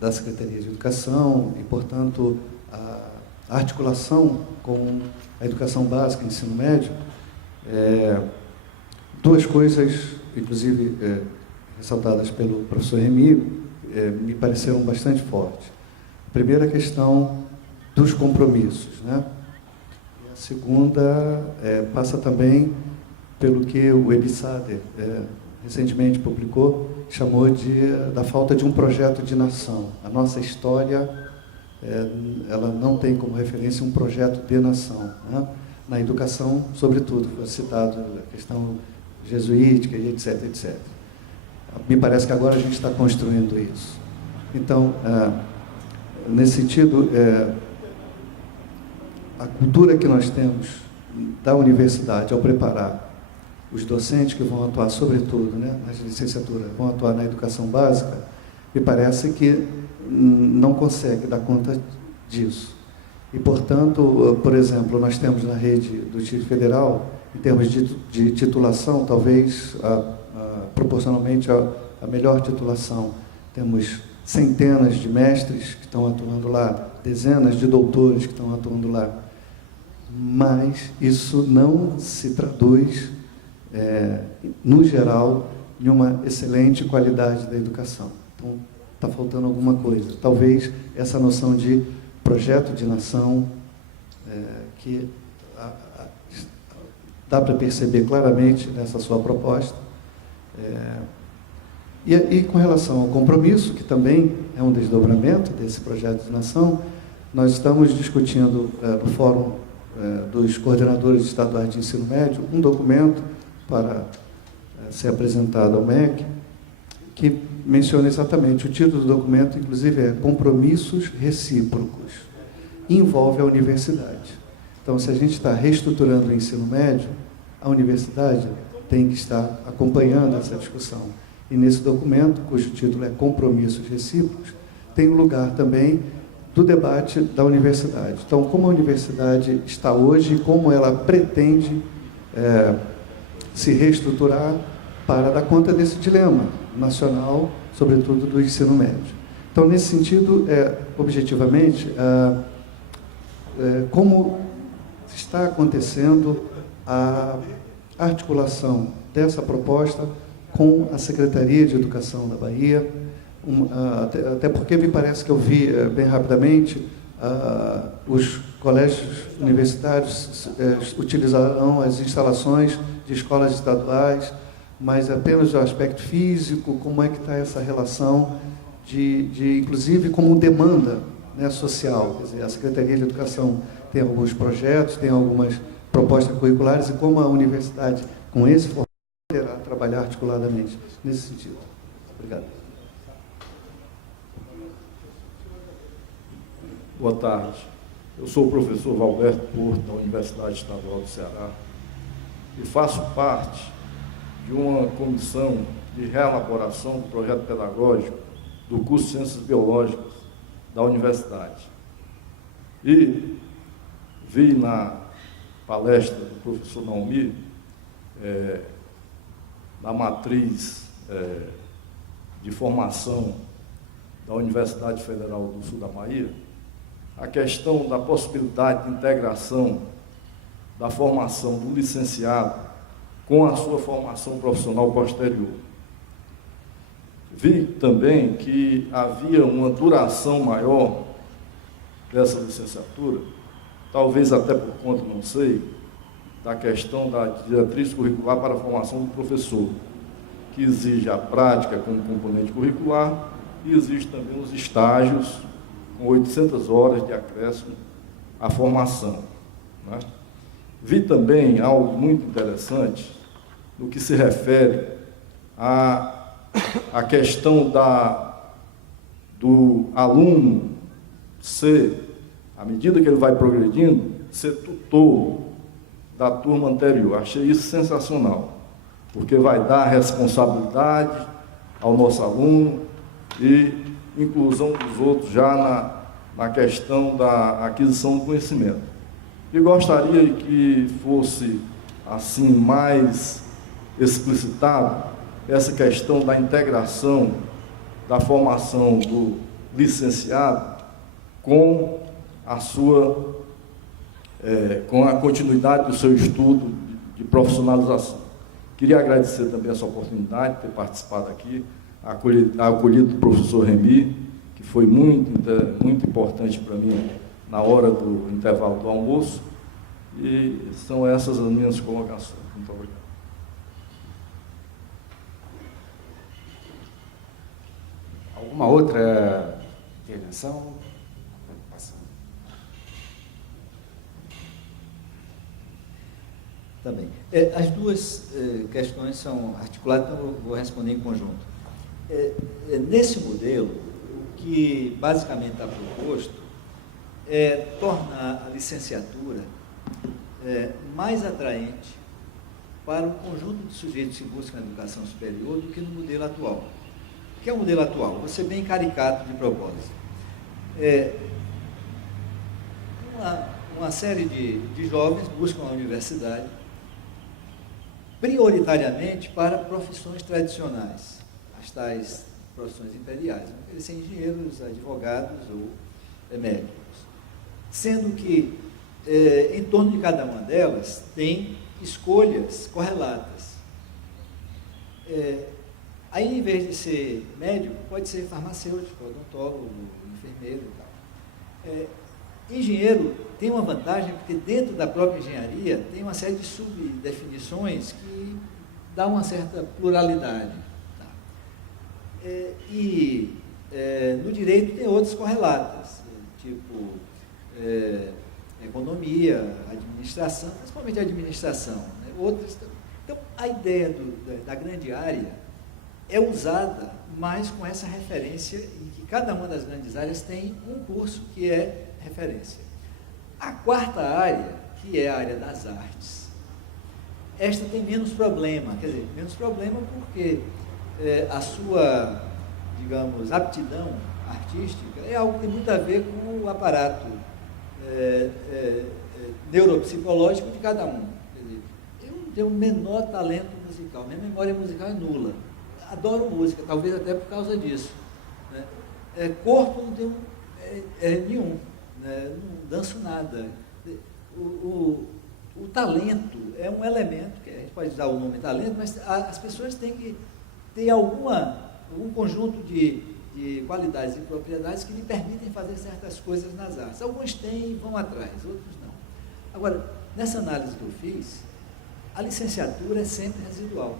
da Secretaria de Educação e, portanto, articulação com a educação básica e ensino médio, duas coisas, inclusive ressaltadas pelo professor Remy, me pareceram bastante fortes. A primeira questão dos compromissos, né? E a segunda passa também pelo que o Ebisader recentemente publicou, chamou da falta de um projeto de nação. A nossa história, ela não tem como referência um projeto de nação, né? Na educação, sobretudo, foi citado a questão jesuítica e etc, etc. Me parece que agora a gente está construindo isso. Então, nesse sentido, a cultura que nós temos da universidade ao preparar os docentes que vão atuar, sobretudo, né, na licenciatura, vão atuar na educação básica, me parece que não consegue dar conta disso. E, portanto, por exemplo, nós temos na rede do Distrito Federal, em termos de titulação, talvez proporcionalmente a melhor titulação, temos centenas de mestres que estão atuando lá, dezenas de doutores que estão atuando lá, mas isso não se traduz, no geral, em uma excelente qualidade da educação. Então, está faltando alguma coisa. Talvez essa noção de projeto de nação, que dá para perceber claramente nessa sua proposta. E com relação ao compromisso, que também é um desdobramento desse projeto de nação, nós estamos discutindo no Fórum dos Coordenadores Estaduais de Ensino Médio um documento para ser apresentado ao MEC, que menciona exatamente, o título do documento, inclusive, é Compromissos Recíprocos. Envolve a universidade. Então, se a gente está reestruturando o ensino médio, a universidade tem que estar acompanhando essa discussão. E nesse documento, cujo título é Compromissos Recíprocos, tem um lugar também do debate da universidade. Então, como a universidade está hoje e como ela pretende se reestruturar para dar conta desse dilema nacional, sobretudo do ensino médio. Então, nesse sentido, objetivamente, como está acontecendo a articulação dessa proposta com a Secretaria de Educação da Bahia, até porque me parece que eu vi bem rapidamente, os colégios universitários utilizarão as instalações de escolas estaduais, mas apenas o aspecto físico, como é que está essa relação, inclusive como demanda, né, social. Quer dizer, a Secretaria de Educação tem alguns projetos, tem algumas propostas curriculares, e como a universidade, com esse formato, poderá trabalhar articuladamente nesse sentido. Obrigado. Boa tarde. Eu sou o professor Valberto Porto, da Universidade Estadual do Ceará, e faço parte de uma comissão de reelaboração do projeto pedagógico do curso de Ciências Biológicas da universidade. E vi na palestra do professor Naomi, na matriz de formação da Universidade Federal do Sul da Bahia, a questão da possibilidade de integração da formação do licenciado com a sua formação profissional posterior. Vi também que havia uma duração maior dessa licenciatura, talvez até por conta, não sei, da questão da diretriz curricular para a formação do professor, que exige a prática como componente curricular e exige também os estágios com 800 horas de acréscimo à formação, né? Vi também algo muito interessante no que se refere à questão do aluno ser, à medida que ele vai progredindo, ser tutor da turma anterior. Achei isso sensacional, porque vai dar responsabilidade ao nosso aluno e inclusão dos outros já na questão da aquisição do conhecimento. E gostaria que fosse assim mais explicitado essa questão da integração da formação do licenciado com com a continuidade do seu estudo de profissionalização. Queria agradecer também essa oportunidade de ter participado aqui, a acolhida do professor Remy, que foi muito importante para mim na hora do intervalo do almoço, e são essas as minhas colocações. Muito obrigado. Alguma outra intervenção? Também. As duas questões são articuladas, então eu vou responder em conjunto. Nesse modelo, o que basicamente está proposto é tornar a licenciatura mais atraente para o conjunto de sujeitos que buscam a educação superior do que no modelo atual. O que é o modelo atual? Vou ser bem caricato de propósito. Uma série de jovens buscam a universidade prioritariamente para profissões tradicionais, as tais profissões imperiais, vão querer ser engenheiros, advogados ou médicos. Sendo que, em torno de cada uma delas, tem escolhas correlatas. Aí, em vez de ser médico, pode ser farmacêutico, odontólogo, enfermeiro e tal. Engenheiro tem uma vantagem, porque dentro da própria engenharia tem uma série de subdefinições que dá uma certa pluralidade. Tá? No direito tem outras correlatas, tipo economia, administração, principalmente administração. Né? Outras. Então, a ideia da grande área é usada mais com essa referência, em que cada uma das grandes áreas tem um curso que é referência. A quarta área, que é a área das artes, esta tem menos problema, quer dizer, menos problema porque a sua, digamos, aptidão artística é algo que tem muito a ver com o aparato neuropsicológico de cada um. Quer dizer, eu não tenho o menor talento musical, minha memória musical é nula. Adoro música, talvez até por causa disso. Né? Corpo não tenho nenhum. Não danço nada. O talento é um elemento, que a gente pode usar o nome talento, mas as pessoas têm que ter algum conjunto de qualidades e propriedades que lhe permitem fazer certas coisas nas artes. Alguns têm e vão atrás, outros não. Agora, nessa análise que eu fiz, a licenciatura é sempre residual.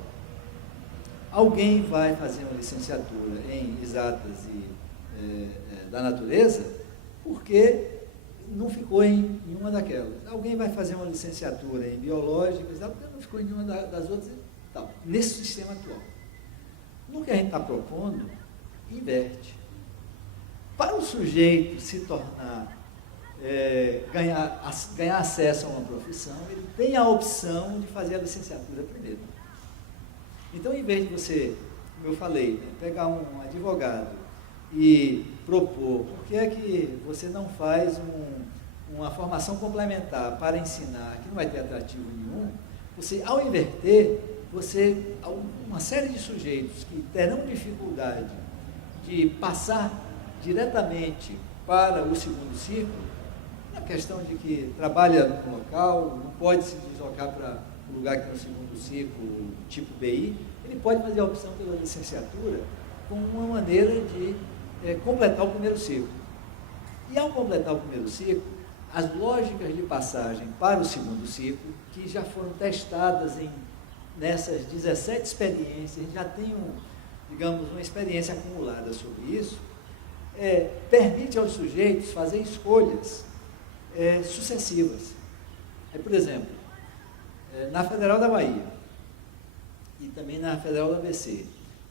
Alguém vai fazer uma licenciatura em exatas e da natureza porque não ficou em nenhuma daquelas. Alguém vai fazer uma licenciatura em biológicas porque não ficou em nenhuma das outras e tal. Nesse sistema atual. No que a gente está propondo, inverte. Para o sujeito se tornar, ganhar acesso a uma profissão, ele tem a opção de fazer a licenciatura primeiro. Então, em vez de você, como eu falei, né, pegar um advogado e propor, por que é que você não faz uma formação complementar para ensinar, que não vai ter atrativo nenhum, você, ao inverter, uma série de sujeitos que terão dificuldade de passar diretamente para o segundo ciclo, na questão de que trabalha no local, não pode se deslocar para um lugar que é o segundo ciclo, tipo BI, ele pode fazer a opção pela licenciatura como uma maneira de completar o primeiro ciclo. E ao completar o primeiro ciclo, as lógicas de passagem para o segundo ciclo, que já foram testadas nessas 17 experiências, a gente já tem digamos, uma experiência acumulada sobre isso, permite aos sujeitos fazer escolhas sucessivas. Por exemplo, na Federal da Bahia e também na Federal da ABC,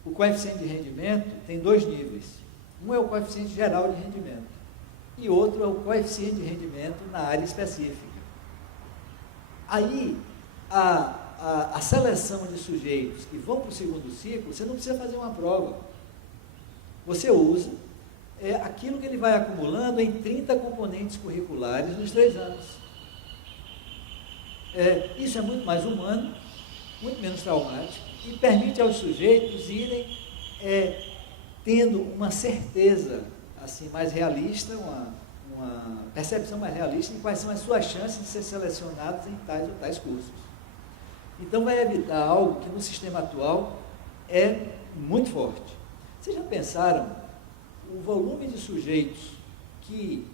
o coeficiente de rendimento tem 2 níveis. Um é o coeficiente geral de rendimento e outro é o coeficiente de rendimento na área específica. Aí, a seleção de sujeitos que vão para o segundo ciclo, você não precisa fazer uma prova. Você usa aquilo que ele vai acumulando em 30 componentes curriculares nos 3 anos. Isso é muito mais humano, muito menos traumático e permite aos sujeitos irem tendo uma certeza assim, mais realista, uma percepção mais realista de quais são as suas chances de ser selecionados em tais ou tais cursos. Então, vai evitar algo que no sistema atual é muito forte. Vocês já pensaram o volume de sujeitos que,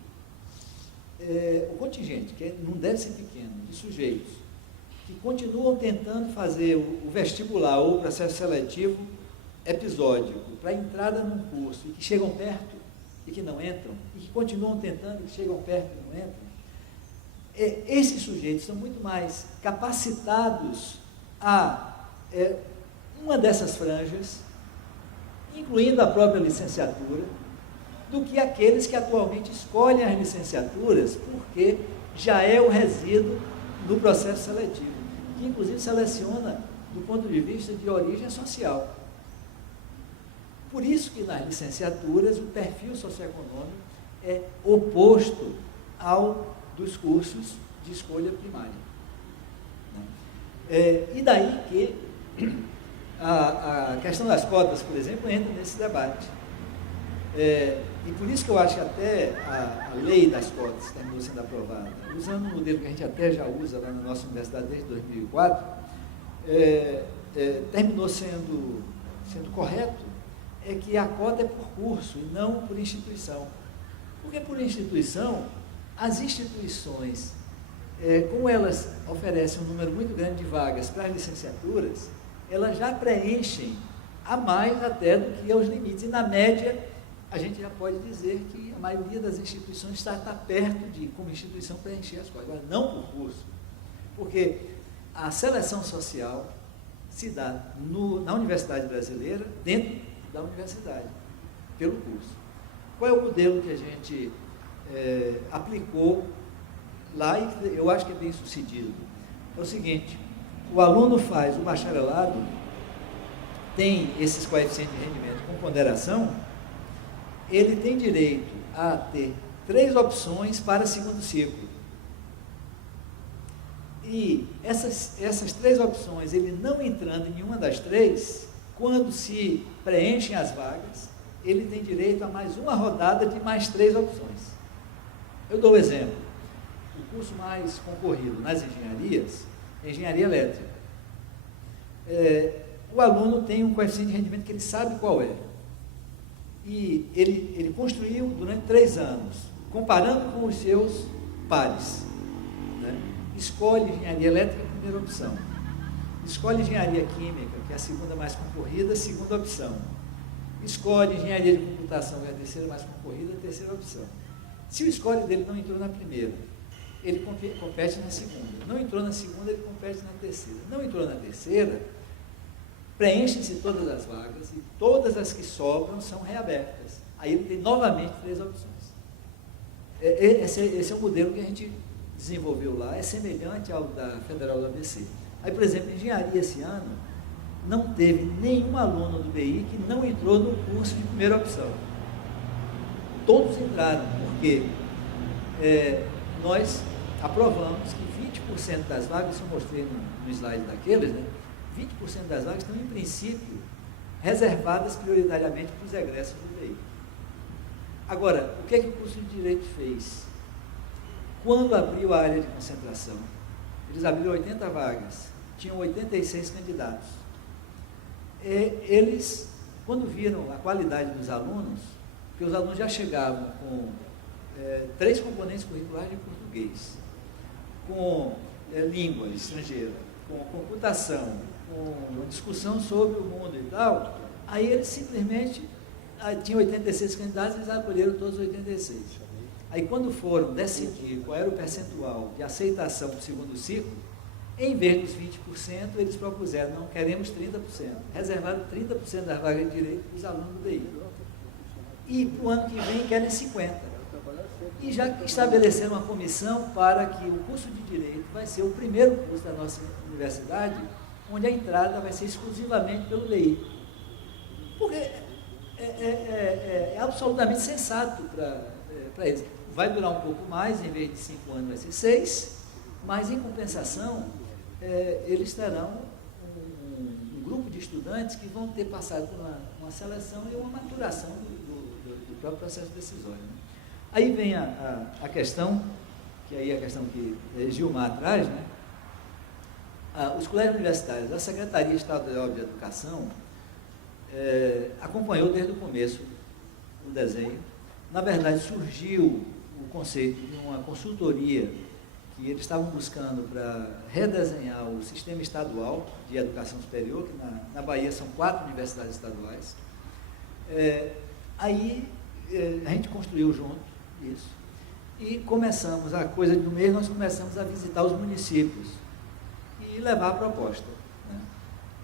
o contingente, que não deve ser pequeno, de sujeitos que continuam tentando fazer o vestibular ou o processo seletivo episódico para entrada num curso e que chegam perto e que não entram, e que continuam tentando e que chegam perto e não entram, esses sujeitos são muito mais capacitados a uma dessas franjas, incluindo a própria licenciatura, do que aqueles que atualmente escolhem as licenciaturas porque já é o resíduo no processo seletivo, que inclusive seleciona do ponto de vista de origem social. Por isso que nas licenciaturas o perfil socioeconômico é oposto ao dos cursos de escolha primária. E daí que a questão das cotas, por exemplo, entra nesse debate. E por isso que eu acho que até a lei das cotas terminou sendo aprovada, usando um modelo que a gente até já usa lá na nossa universidade desde 2004, terminou sendo correto, é que a cota é por curso e não por instituição. Porque por instituição, as instituições, como elas oferecem um número muito grande de vagas para as licenciaturas, elas já preenchem a mais até do que os limites. E na média, a gente já pode dizer que a maioria das instituições está perto de, como instituição, preencher as cotas. Agora, não por curso, porque a seleção social se dá na Universidade Brasileira, dentro da universidade, pelo curso. Qual é o modelo que a gente aplicou lá e eu acho que é bem sucedido? É o seguinte, o aluno faz o bacharelado, tem esses coeficientes de rendimento com ponderação, ele tem direito a ter 3 opções para segundo ciclo. E essas 3 opções, ele não entrando em nenhuma das 3, quando se preenchem as vagas, ele tem direito a mais uma rodada de mais 3 opções. Eu dou um exemplo. O curso mais concorrido nas engenharias é engenharia elétrica. O aluno tem um coeficiente de rendimento que ele sabe qual é. E ele construiu durante 3 anos, comparando com os seus pares. Né? Escolhe engenharia elétrica, primeira opção. Escolhe engenharia química, que é a segunda mais concorrida, segunda opção. Escolhe engenharia de computação, que é a terceira mais concorrida, terceira opção. Se o escolhe dele não entrou na primeira, ele compete na segunda. Não entrou na segunda, ele compete na terceira. Não entrou na terceira, preenchem-se todas as vagas e todas as que sobram são reabertas. Aí ele tem novamente 3 opções. Esse é o modelo que a gente desenvolveu lá, é semelhante ao da Federal do ABC. Aí, por exemplo, engenharia esse ano não teve nenhum aluno do BI que não entrou no curso de primeira opção. Todos entraram, porque nós aprovamos que 20% das vagas, eu mostrei no slide daqueles, né? 20% das vagas estão, em princípio, reservadas prioritariamente para os egressos do BI. Agora, o que é que o curso de Direito fez? Quando abriu a área de concentração, eles abriram 80 vagas, tinham 86 candidatos. Eles, quando viram a qualidade dos alunos, porque os alunos já chegavam com 3 componentes curriculares de português, com língua estrangeira, com computação, com discussão sobre o mundo e tal, aí eles simplesmente tinham 86 candidatos, eles acolheram todos os 86. Aí quando foram decidir qual era o percentual de aceitação do segundo ciclo, em vez dos 20%, eles propuseram, não, queremos 30%, reservaram 30% das vagas de direito para os alunos do BI. E para o ano que vem querem 50%. E já estabeleceram uma comissão para que o curso de Direito vai ser o primeiro curso da nossa universidade, onde a entrada vai ser exclusivamente pelo DI. Porque é absolutamente sensato para eles. Vai durar um pouco mais, em vez de 5 anos vai ser 6, mas em compensação, eles terão um grupo de estudantes que vão ter passado por uma seleção e uma maturação do próprio processo decisório. Né? Aí vem a questão, que aí é a questão que Gilmar traz, né? Os colégios universitários, a Secretaria Estadual de Educação acompanhou desde o começo o desenho. Na verdade, surgiu o conceito de uma consultoria que eles estavam buscando para redesenhar o sistema estadual de educação superior, que na Bahia são 4 universidades estaduais. Aí a gente construiu junto isso e começamos, a coisa do mês, nós começamos a visitar os municípios e levar a proposta, né?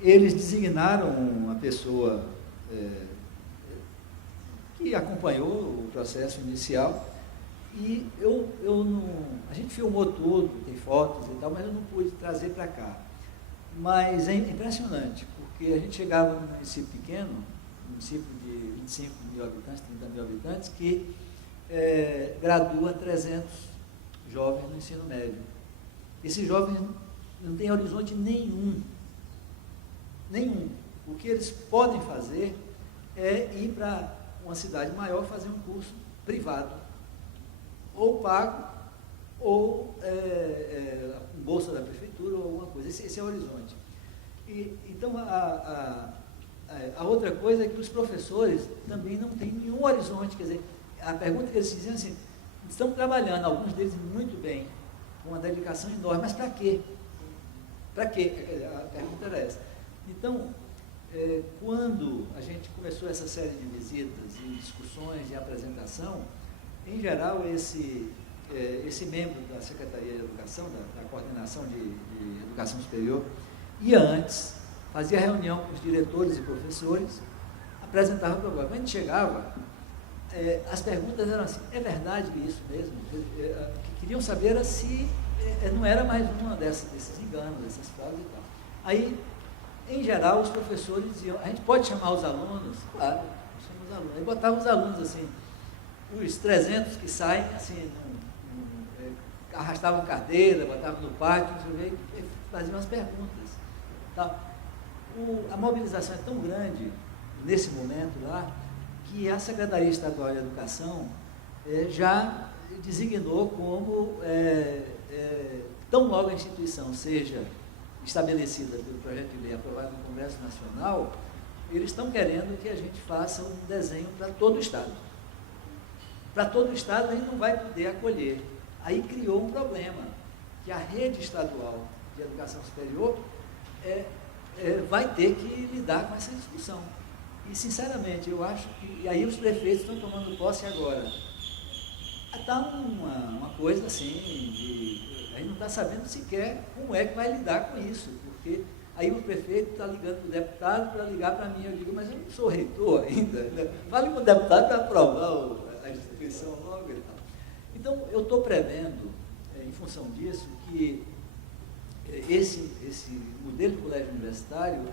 Eles designaram uma pessoa que acompanhou o processo inicial e a gente filmou tudo, tem fotos e tal, mas eu não pude trazer para cá. Mas é impressionante, porque a gente chegava num município pequeno, um município de 25 mil habitantes, 30 mil habitantes, que gradua 300 jovens no ensino médio. Esses jovens não têm horizonte nenhum. O que eles podem fazer é ir para uma cidade maior fazer um curso privado, ou pago, ou bolsa da prefeitura, ou alguma coisa. Esse é o horizonte. Então, a outra coisa é que os professores também não têm nenhum horizonte. Quer dizer, a pergunta que eles fizeram assim, estão trabalhando, alguns deles muito bem, com uma dedicação enorme, mas para quê? Para quê? A pergunta era essa. Então, quando a gente começou essa série de visitas e discussões e apresentação, em geral, esse membro da Secretaria de Educação, da Coordenação de Educação Superior, ia antes, fazia reunião com os diretores e professores, apresentava o problema. Quando a gente chegava, as perguntas eram assim, é verdade isso mesmo? O que queriam saber era se não era mais uma desses enganos, dessas fraudes e tal. Aí, em geral, os professores diziam, a gente pode chamar os alunos? Claro, chama os alunos. Aí botavam os alunos assim, os 300 que saem, assim, arrastavam cadeira, botavam no pátio, e faziam as perguntas. Tá? A mobilização é tão grande nesse momento lá, que a Secretaria Estadual de Educação já designou como, tão logo a instituição seja estabelecida pelo projeto de lei aprovado no Congresso Nacional, eles estão querendo que a gente faça um desenho para todo o Estado. Para todo o Estado a gente não vai poder acolher. Aí criou um problema, que a rede estadual de educação superior vai ter que lidar com essa discussão. E, sinceramente, eu acho que... E aí os prefeitos estão tomando posse agora. Está uma coisa assim, a gente não está sabendo sequer como é que vai lidar com isso, porque aí o prefeito está ligando para o deputado para ligar para mim. Eu digo, mas eu não sou reitor ainda. Né? Fale com o deputado para aprovar a instituição logo e tal. Então, eu estou prevendo, em função disso, que esse modelo de colégio universitário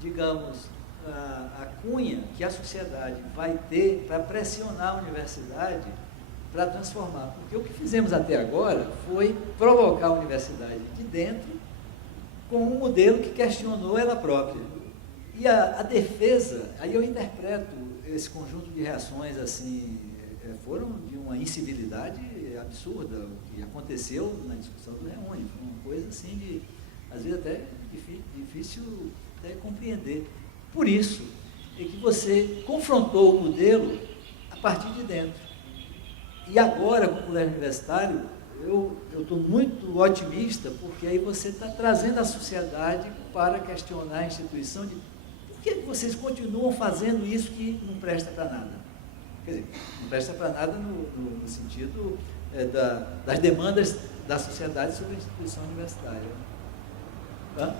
digamos, a cunha que a sociedade vai ter para pressionar a universidade para transformar. Porque o que fizemos até agora foi provocar a universidade de dentro com um modelo que questionou ela própria. E a defesa, aí eu interpreto esse conjunto de reações assim, foram de uma incivilidade absurda, o que aconteceu na discussão do Reúne. Foi uma coisa assim de, às vezes até difícil até compreender. Por isso é que você confrontou o modelo a partir de dentro. E agora, com o colégio universitário, eu estou muito otimista, porque aí você está trazendo a sociedade para questionar a instituição de por que vocês continuam fazendo isso que não presta para nada. Quer dizer, não presta para nada no sentido das demandas da sociedade sobre a instituição universitária. Hã?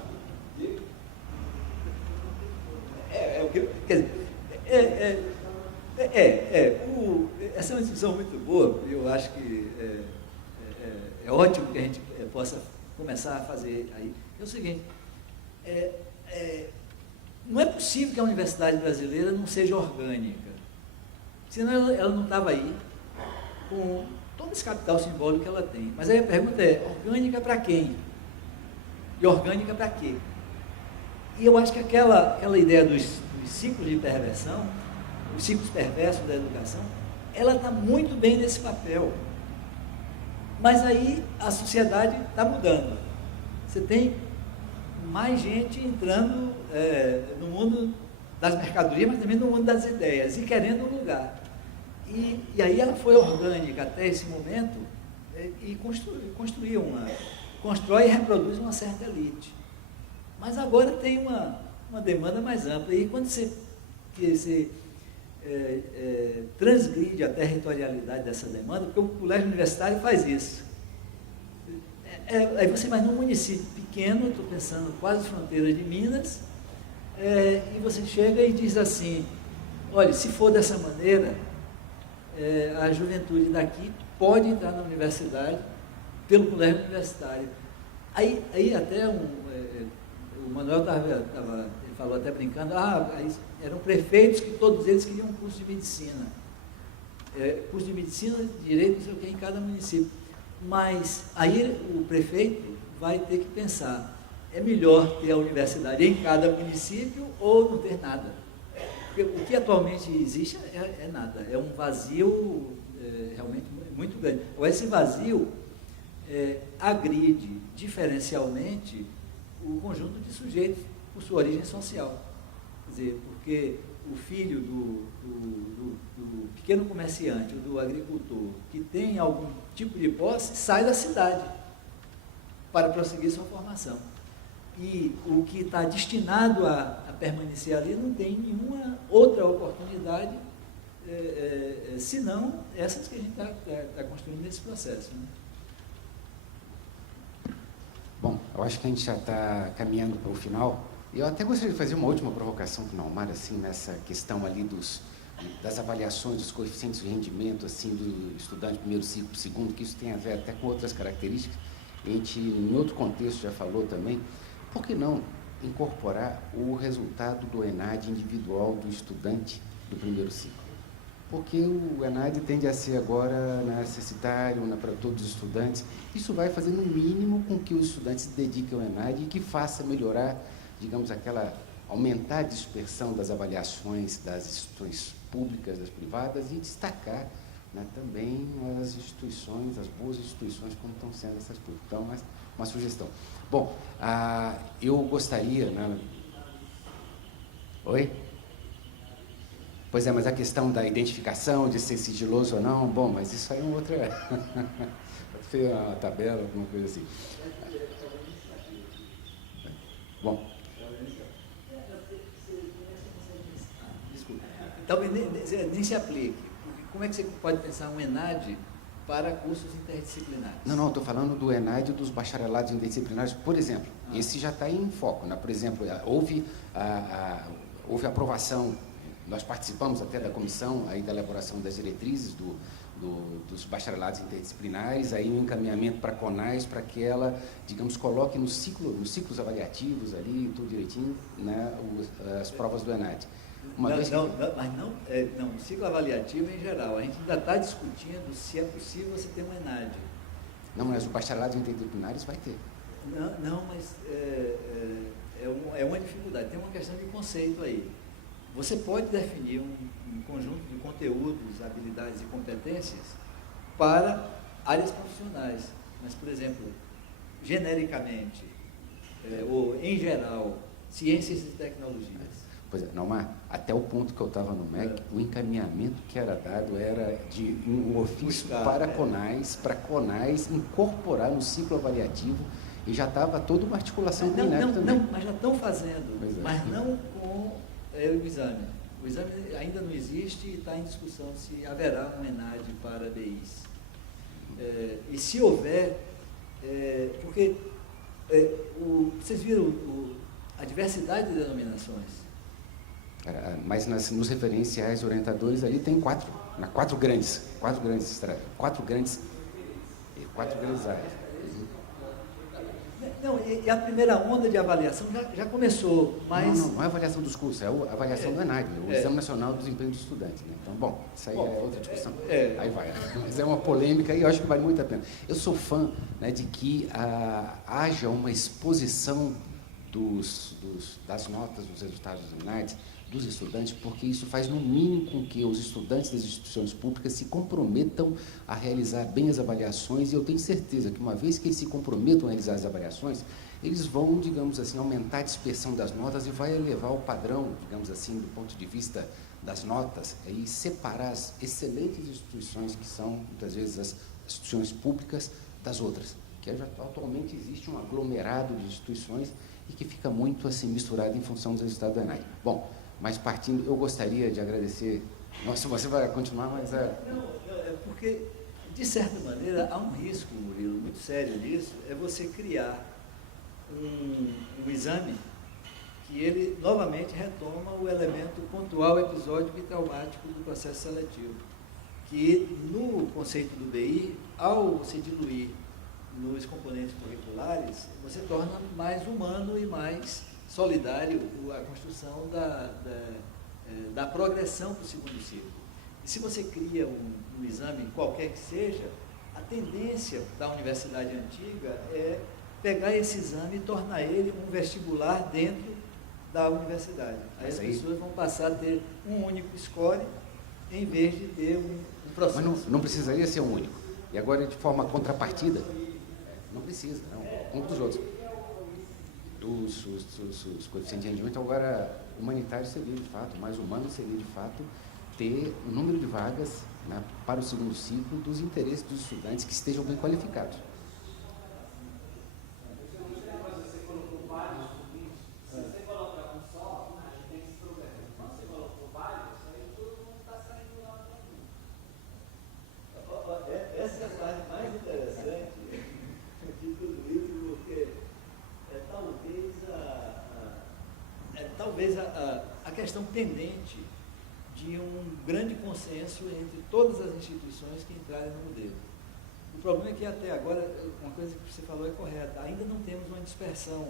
Quer dizer, essa é uma discussão muito boa, eu acho que é ótimo que a gente possa começar a fazer aí. É o seguinte, não é possível que a universidade brasileira não seja orgânica, senão ela não estava aí com todo esse capital simbólico que ela tem. Mas aí a pergunta é, orgânica para quem? E orgânica para quê? E eu acho que aquela ideia dos ciclos de perversão, os ciclos perversos da educação, ela está muito bem nesse papel. Mas aí a sociedade está mudando. Você tem mais gente entrando no mundo das mercadorias, mas também no mundo das ideias, e querendo um lugar. E aí ela foi orgânica até esse momento e constrói e reproduz uma certa elite. Mas agora tem uma demanda mais ampla. E quando você transgride a territorialidade dessa demanda, porque o colégio universitário faz isso. Aí você vai num município pequeno, estou pensando quase fronteira de Minas, e você chega e diz assim, olha, se for dessa maneira, a juventude daqui pode entrar na universidade pelo colégio universitário. Aí até o Manuel ele falou até brincando, eram prefeitos que todos eles queriam um curso de medicina. Curso de medicina, direito, não sei o que, em cada município. Mas aí o prefeito vai ter que pensar, é melhor ter a universidade em cada município ou não ter nada? Porque o que atualmente existe é nada, é um vazio realmente muito grande. Esse vazio agride diferencialmente o conjunto de sujeitos por sua origem social. Quer dizer, porque o filho do pequeno comerciante, do agricultor, que tem algum tipo de posse, sai da cidade para prosseguir sua formação. E o que está destinado a permanecer ali não tem nenhuma outra oportunidade, senão essas que a gente está construindo nesse processo. Né? Bom, eu acho que a gente já está caminhando para o final. Eu até gostaria de fazer uma última provocação com o Naumar, assim, nessa questão ali das avaliações, dos coeficientes de rendimento, assim, do estudante primeiro ciclo, segundo, que isso tem a ver até com outras características. A gente, em outro contexto, já falou também. Por que não incorporar o resultado do ENAD individual do estudante do primeiro ciclo? Porque o ENAD tende a ser agora necessitário para todos os estudantes. Isso vai fazer, no mínimo, com que os estudantes se dediquem ao ENAD e que faça melhorar, digamos, aumentar a dispersão das avaliações das instituições públicas, das privadas, e destacar, né, também as instituições, as boas instituições, como estão sendo essas públicas. Então, uma sugestão. Bom, eu gostaria... Né? Oi? Pois é, mas a questão da identificação, de ser sigiloso ou não, bom, mas isso aí é uma outra... Pode ser uma tabela, alguma coisa assim. Bom... Talvez nem se aplique. Como é que você pode pensar um ENAD para cursos interdisciplinares? Não, estou falando do ENAD dos bacharelados interdisciplinares, por exemplo. Esse já está em foco, né? Por exemplo, houve aprovação, nós participamos até da comissão aí da elaboração das diretrizes dos bacharelados interdisciplinares, aí um encaminhamento para a CONAS, para que ela, digamos, coloque nos ciclos avaliativos ali, tudo direitinho, né, as provas do ENAD. Mas não, no ciclo avaliativo em geral, a gente ainda está discutindo se é possível você ter um ENAD. Não, mas o bacharelado interdisciplinares vai ter. Não, mas é uma dificuldade, tem uma questão de conceito aí. Você pode definir um conjunto de conteúdos, habilidades e competências para áreas profissionais, mas, por exemplo, genericamente, ou em geral, ciências e tecnologias. Pois é, Naumar, até o ponto que eu estava no MEC, o encaminhamento que era dado era de um ofício para a CONAS incorporar no ciclo avaliativo, e já estava toda uma articulação com o INEP também. Não, mas já estão fazendo, mas não com o exame. O exame ainda não existe e está em discussão se haverá um ENAD para BIs. E se houver, porque vocês viram a diversidade de denominações. Mas nos referenciais orientadores ali tem quatro grandes áreas. Não, e a primeira onda de avaliação já começou, mas... Não é a avaliação dos cursos, é a avaliação do ENAD, o Exame Nacional do Desempenho do Estudante. Né? Então, bom, isso aí é outra discussão. Aí vai. Mas é uma polêmica e eu acho que vale muito a pena. Eu sou fã, né, de que haja uma exposição das notas, dos resultados do ENAD, dos estudantes, porque isso faz, no mínimo, com que os estudantes das instituições públicas se comprometam a realizar bem as avaliações, e eu tenho certeza que, uma vez que eles se comprometam a realizar as avaliações, eles vão, digamos assim, aumentar a dispersão das notas e vai elevar o padrão, digamos assim, do ponto de vista das notas, e separar as excelentes instituições, que são, muitas vezes, as instituições públicas, das outras, que atualmente existe um aglomerado de instituições e que fica muito assim misturado em função dos resultados do ENAI. Bom, mas partindo, eu gostaria de agradecer. Nossa, você vai continuar, mas Não, é porque, de certa maneira, há um risco, Murilo, muito sério nisso, é você criar um exame que ele novamente retoma o elemento pontual, episódico e traumático do processo seletivo, que no conceito do BI, ao se diluir nos componentes curriculares, você torna mais humano e mais solidário a construção da progressão para o segundo ciclo. E se você cria um exame, qualquer que seja, a tendência da universidade antiga é pegar esse exame e tornar ele um vestibular dentro da universidade. Aí as pessoas vão passar a ter um único score, em vez de ter um processo. Mas não precisaria ser um único. E agora, de forma contrapartida, não precisa, não, um dos outros. Os coeficientes de rendimento, agora, humanitário seria, de fato, mais humano seria, de fato, ter o número de vagas, né, para o segundo ciclo dos interesses dos estudantes que estejam bem qualificados. Essa é a parte mais interessante de tudo isso, porque talvez a questão pendente de um grande consenso entre todas as instituições que entrarem no modelo. O problema é que até agora, uma coisa que você falou é correta, ainda não temos uma dispersão,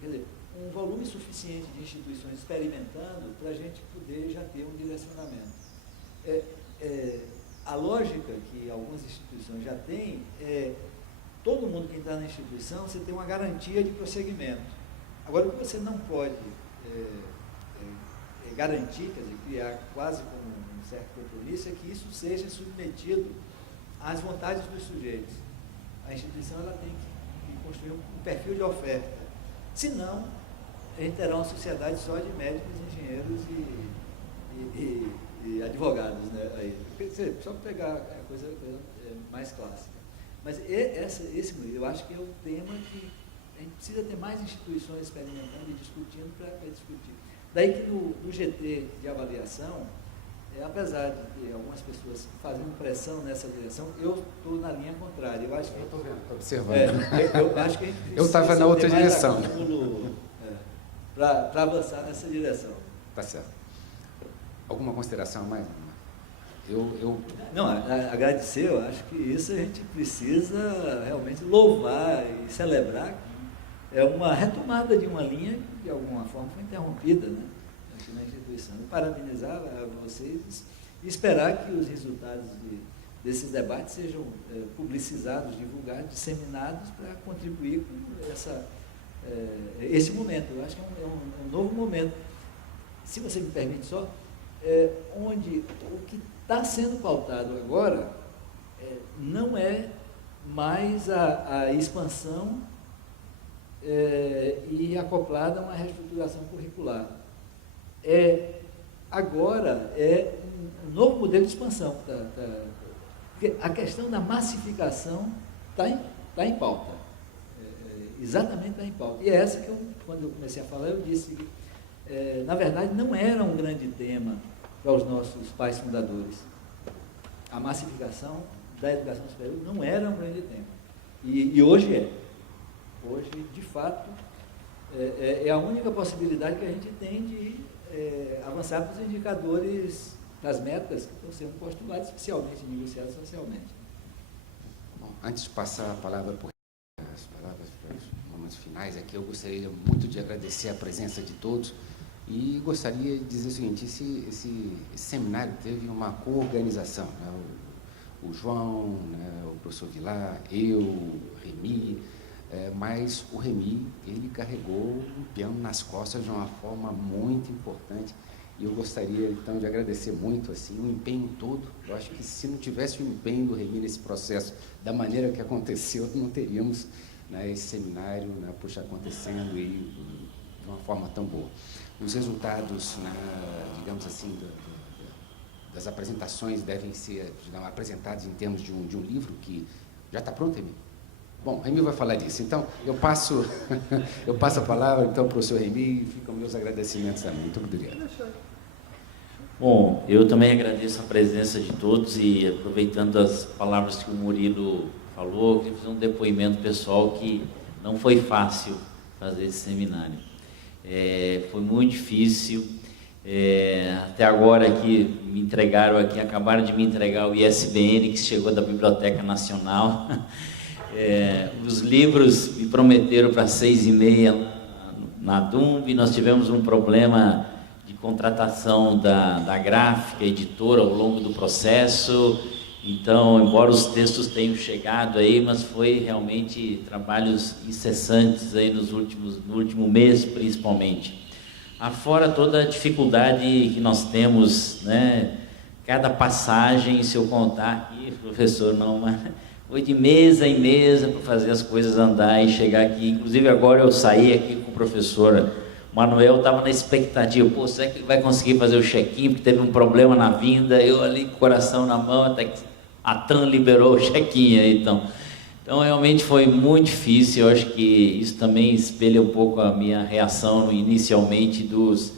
quer dizer, um volume suficiente de instituições experimentando para a gente poder já ter um direcionamento. A lógica que algumas instituições já têm é todo mundo que entrar na instituição, você tem uma garantia de prosseguimento. Agora, o que você não pode garantir, quer dizer, criar quase como um certo compromisso, é que isso seja submetido às vontades dos sujeitos. A instituição ela tem que construir um perfil de oferta. Senão, a gente terá uma sociedade só de médicos, engenheiros e advogados, né? Aí, só para pegar a coisa mais clássica. Mas esse, eu acho que é o tema que a gente precisa ter mais instituições experimentando e discutindo para discutir. Daí que no GT de avaliação, apesar de ter algumas pessoas fazendo pressão nessa direção, eu estou na linha contrária. Eu acho que estou observando. Eu acho que a gente eu estava na outra direção. Para avançar nessa direção. Tá certo. Alguma consideração a mais? Não, agradecer, eu acho que isso a gente precisa realmente louvar e celebrar. É uma retomada de uma linha que, de alguma forma, foi interrompida, né, aqui na instituição. E parabenizar a vocês e esperar que os resultados desses debates sejam publicizados, divulgados, disseminados para contribuir com esse momento. Eu acho que é um novo momento. Se você me permite só, onde o que está sendo pautado agora não é mais a expansão e acoplada a uma reestruturação curricular. Agora é um novo modelo de expansão. Porque a questão da massificação está em pauta. Exatamente está em pauta. E é essa que quando eu comecei a falar, eu disse que, na verdade, não era um grande tema para os nossos pais fundadores. A massificação da educação superior não era um grande tema. E hoje é. Hoje, de fato, é a única possibilidade que a gente tem de avançar para os indicadores das metas que estão sendo postulados, especialmente negociados socialmente. Bom, antes de passar a palavra para as palavras para os momentos finais aqui, eu gostaria muito de agradecer a presença de todos e gostaria de dizer o seguinte: esse seminário teve uma coorganização, né? O João, né? O professor Vilar, eu, o Remy, mas o Remy, ele carregou o piano nas costas de uma forma muito importante E eu gostaria, então, de agradecer muito assim, o empenho todo. Eu acho que se não tivesse o empenho do Remy nesse processo, da maneira que aconteceu, não teríamos, né, esse seminário, né, acontecendo e de uma forma tão boa. Os resultados, né, digamos assim, das apresentações devem ser, digamos, apresentados em termos de um livro que já está pronto, Remy? Bom, o Remy vai falar disso. Então, eu passo a palavra então, para o senhor Remy e ficam meus agradecimentos também. Muito obrigado. Bom, eu também agradeço a presença de todos e, aproveitando as palavras que o Murilo falou, eu queria fazer um depoimento pessoal que não foi fácil fazer esse seminário. Foi muito difícil. Até agora aqui me entregaram aqui, acabaram de me entregar o ISBN que chegou da Biblioteca Nacional. Os livros me prometeram para 6h30 na DUMB. Nós tivemos um problema de contratação da gráfica, editora, ao longo do processo. Então, embora os textos tenham chegado aí, mas foi realmente trabalhos incessantes aí no último mês, principalmente. Afora toda a dificuldade que nós temos, né? Cada passagem, se eu contar aqui, professor, mas foi de mesa em mesa para fazer as coisas andar e chegar aqui. Inclusive, agora eu saí aqui com o professor Manuel, estava na expectativa, será que ele vai conseguir fazer o check-in, porque teve um problema na vinda, eu ali com o coração na mão, até que a TAM liberou o check-in aí, então realmente foi muito difícil. Eu acho que isso também espelha um pouco a minha reação inicialmente dos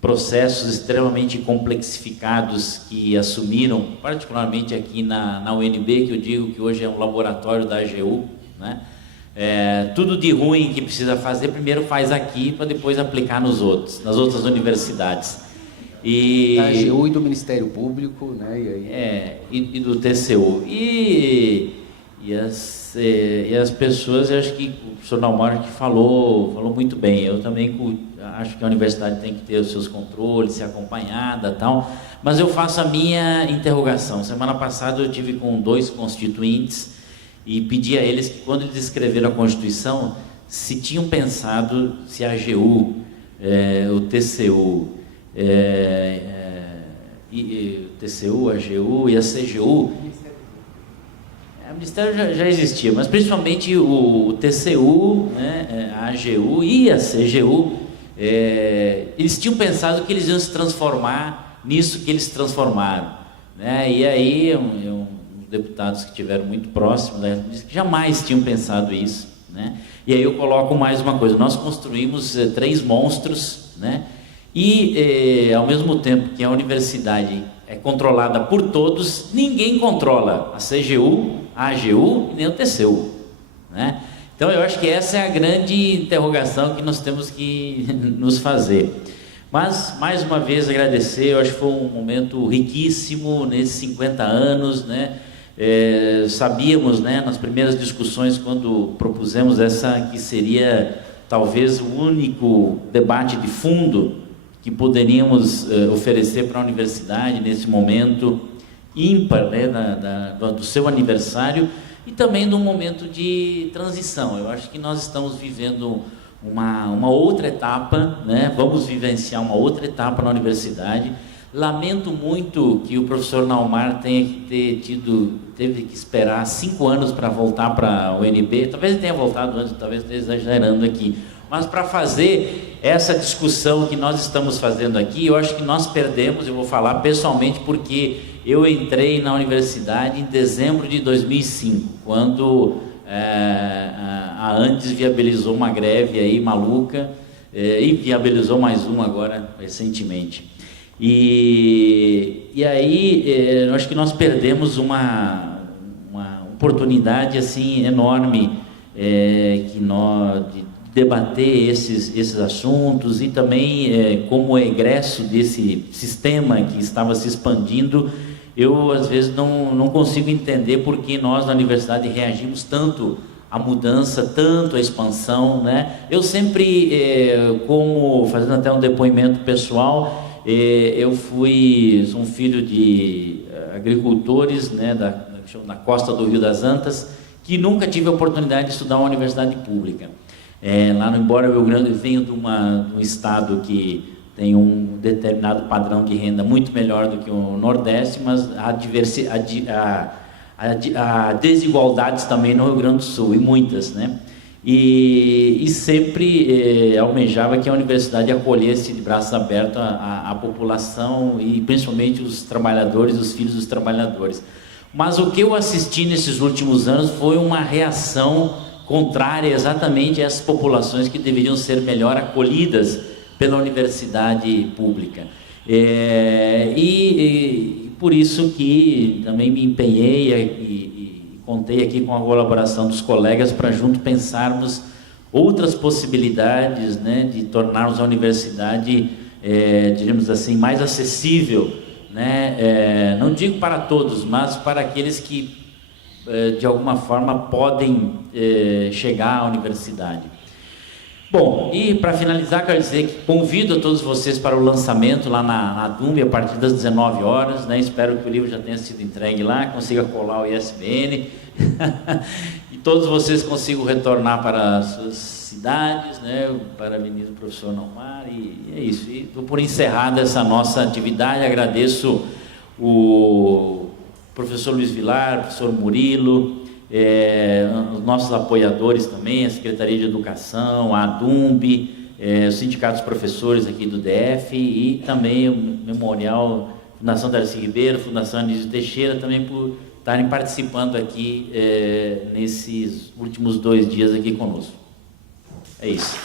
processos extremamente complexificados que assumiram, particularmente aqui na UNB, que eu digo que hoje é um laboratório da AGU, né? Tudo de ruim que precisa fazer, primeiro faz aqui para depois aplicar nas outras universidades. Da AGU e do Ministério Público, né? E do TCU. E as pessoas, eu acho que o professor Naumar que falou muito bem. Eu também acho que a universidade tem que ter os seus controles, ser acompanhada e tal, mas eu faço a minha interrogação. Semana passada eu tive com 2 constituintes e pedi a eles que, quando eles escreveram a Constituição, se tinham pensado se a AGU, o TCU, a AGU e a CGU... O Ministério já existia, mas principalmente o TCU, né, a AGU e a CGU, eles tinham pensado que eles iam se transformar nisso que eles se transformaram, né? E aí, uns deputados que estiveram muito próximos, né, disseram que jamais tinham pensado isso, né? E aí eu coloco mais uma coisa: nós construímos 3 monstros, né? E ao mesmo tempo que a universidade é controlada por todos, ninguém controla a CGU, a AGU e nem o TCU, né? Então eu acho que essa é a grande interrogação que nós temos que nos fazer. Mas, mais uma vez, agradecer. Eu acho que foi um momento riquíssimo nesses 50 anos, né? Sabíamos, né, nas primeiras discussões, quando propusemos que seria talvez o único debate de fundo que poderíamos oferecer para a universidade nesse momento ímpar, né, do seu aniversário, e também de um momento de transição. Eu acho que nós estamos vivendo uma outra etapa, né? Vamos vivenciar uma outra etapa na universidade. Lamento muito que o professor Naumar teve que esperar 5 anos para voltar para a UNB. Talvez ele tenha voltado antes, talvez esteja exagerando aqui. Mas para fazer essa discussão que nós estamos fazendo aqui, eu acho que nós perdemos. Eu vou falar pessoalmente porque eu entrei na universidade em dezembro de 2005, quando a Andes viabilizou uma greve aí maluca, e viabilizou mais uma agora recentemente. E aí eu acho que nós perdemos uma oportunidade assim enorme de debater esses assuntos, e também como egresso desse sistema que estava se expandindo. Eu às vezes não consigo entender por que nós na universidade reagimos tanto à mudança, tanto à expansão, né? Eu sempre, fazendo até um depoimento pessoal, sou um filho de agricultores, né, da costa do Rio das Antas, que nunca tive a oportunidade de estudar uma universidade pública. Embora eu venho de um estado que tem um determinado padrão de renda muito melhor do que o Nordeste, mas há desigualdades também no Rio Grande do Sul, e muitas, né? E sempre almejava que a universidade acolhesse de braços abertos a população e principalmente os trabalhadores, os filhos dos trabalhadores. Mas o que eu assisti nesses últimos anos foi uma reação contrária exatamente a essas populações que deveriam ser melhor acolhidas pela universidade pública. E por isso que também me empenhei e contei aqui com a colaboração dos colegas para junto pensarmos outras possibilidades, né, de tornarmos a universidade, diríamos assim, mais acessível, né, não digo para todos, mas para aqueles que de alguma forma podem chegar à universidade. Bom, e para finalizar, quero dizer que convido a todos vocês para o lançamento lá na DUMB a partir das 19 horas, né? Espero que o livro já tenha sido entregue lá, consiga colar o ISBN e todos vocês consigam retornar para as suas cidades, né? Parabenizo o professor Naumar e é isso. E estou por encerrada essa nossa atividade, agradeço o professor Luiz Vilar, o professor Murilo, os nossos apoiadores também, a Secretaria de Educação, a DUMB, os sindicatos professores aqui do DF e também o Memorial Fundação Darcy Ribeiro, Fundação Anísio Teixeira, também por estarem participando aqui nesses últimos 2 dias aqui conosco. É isso.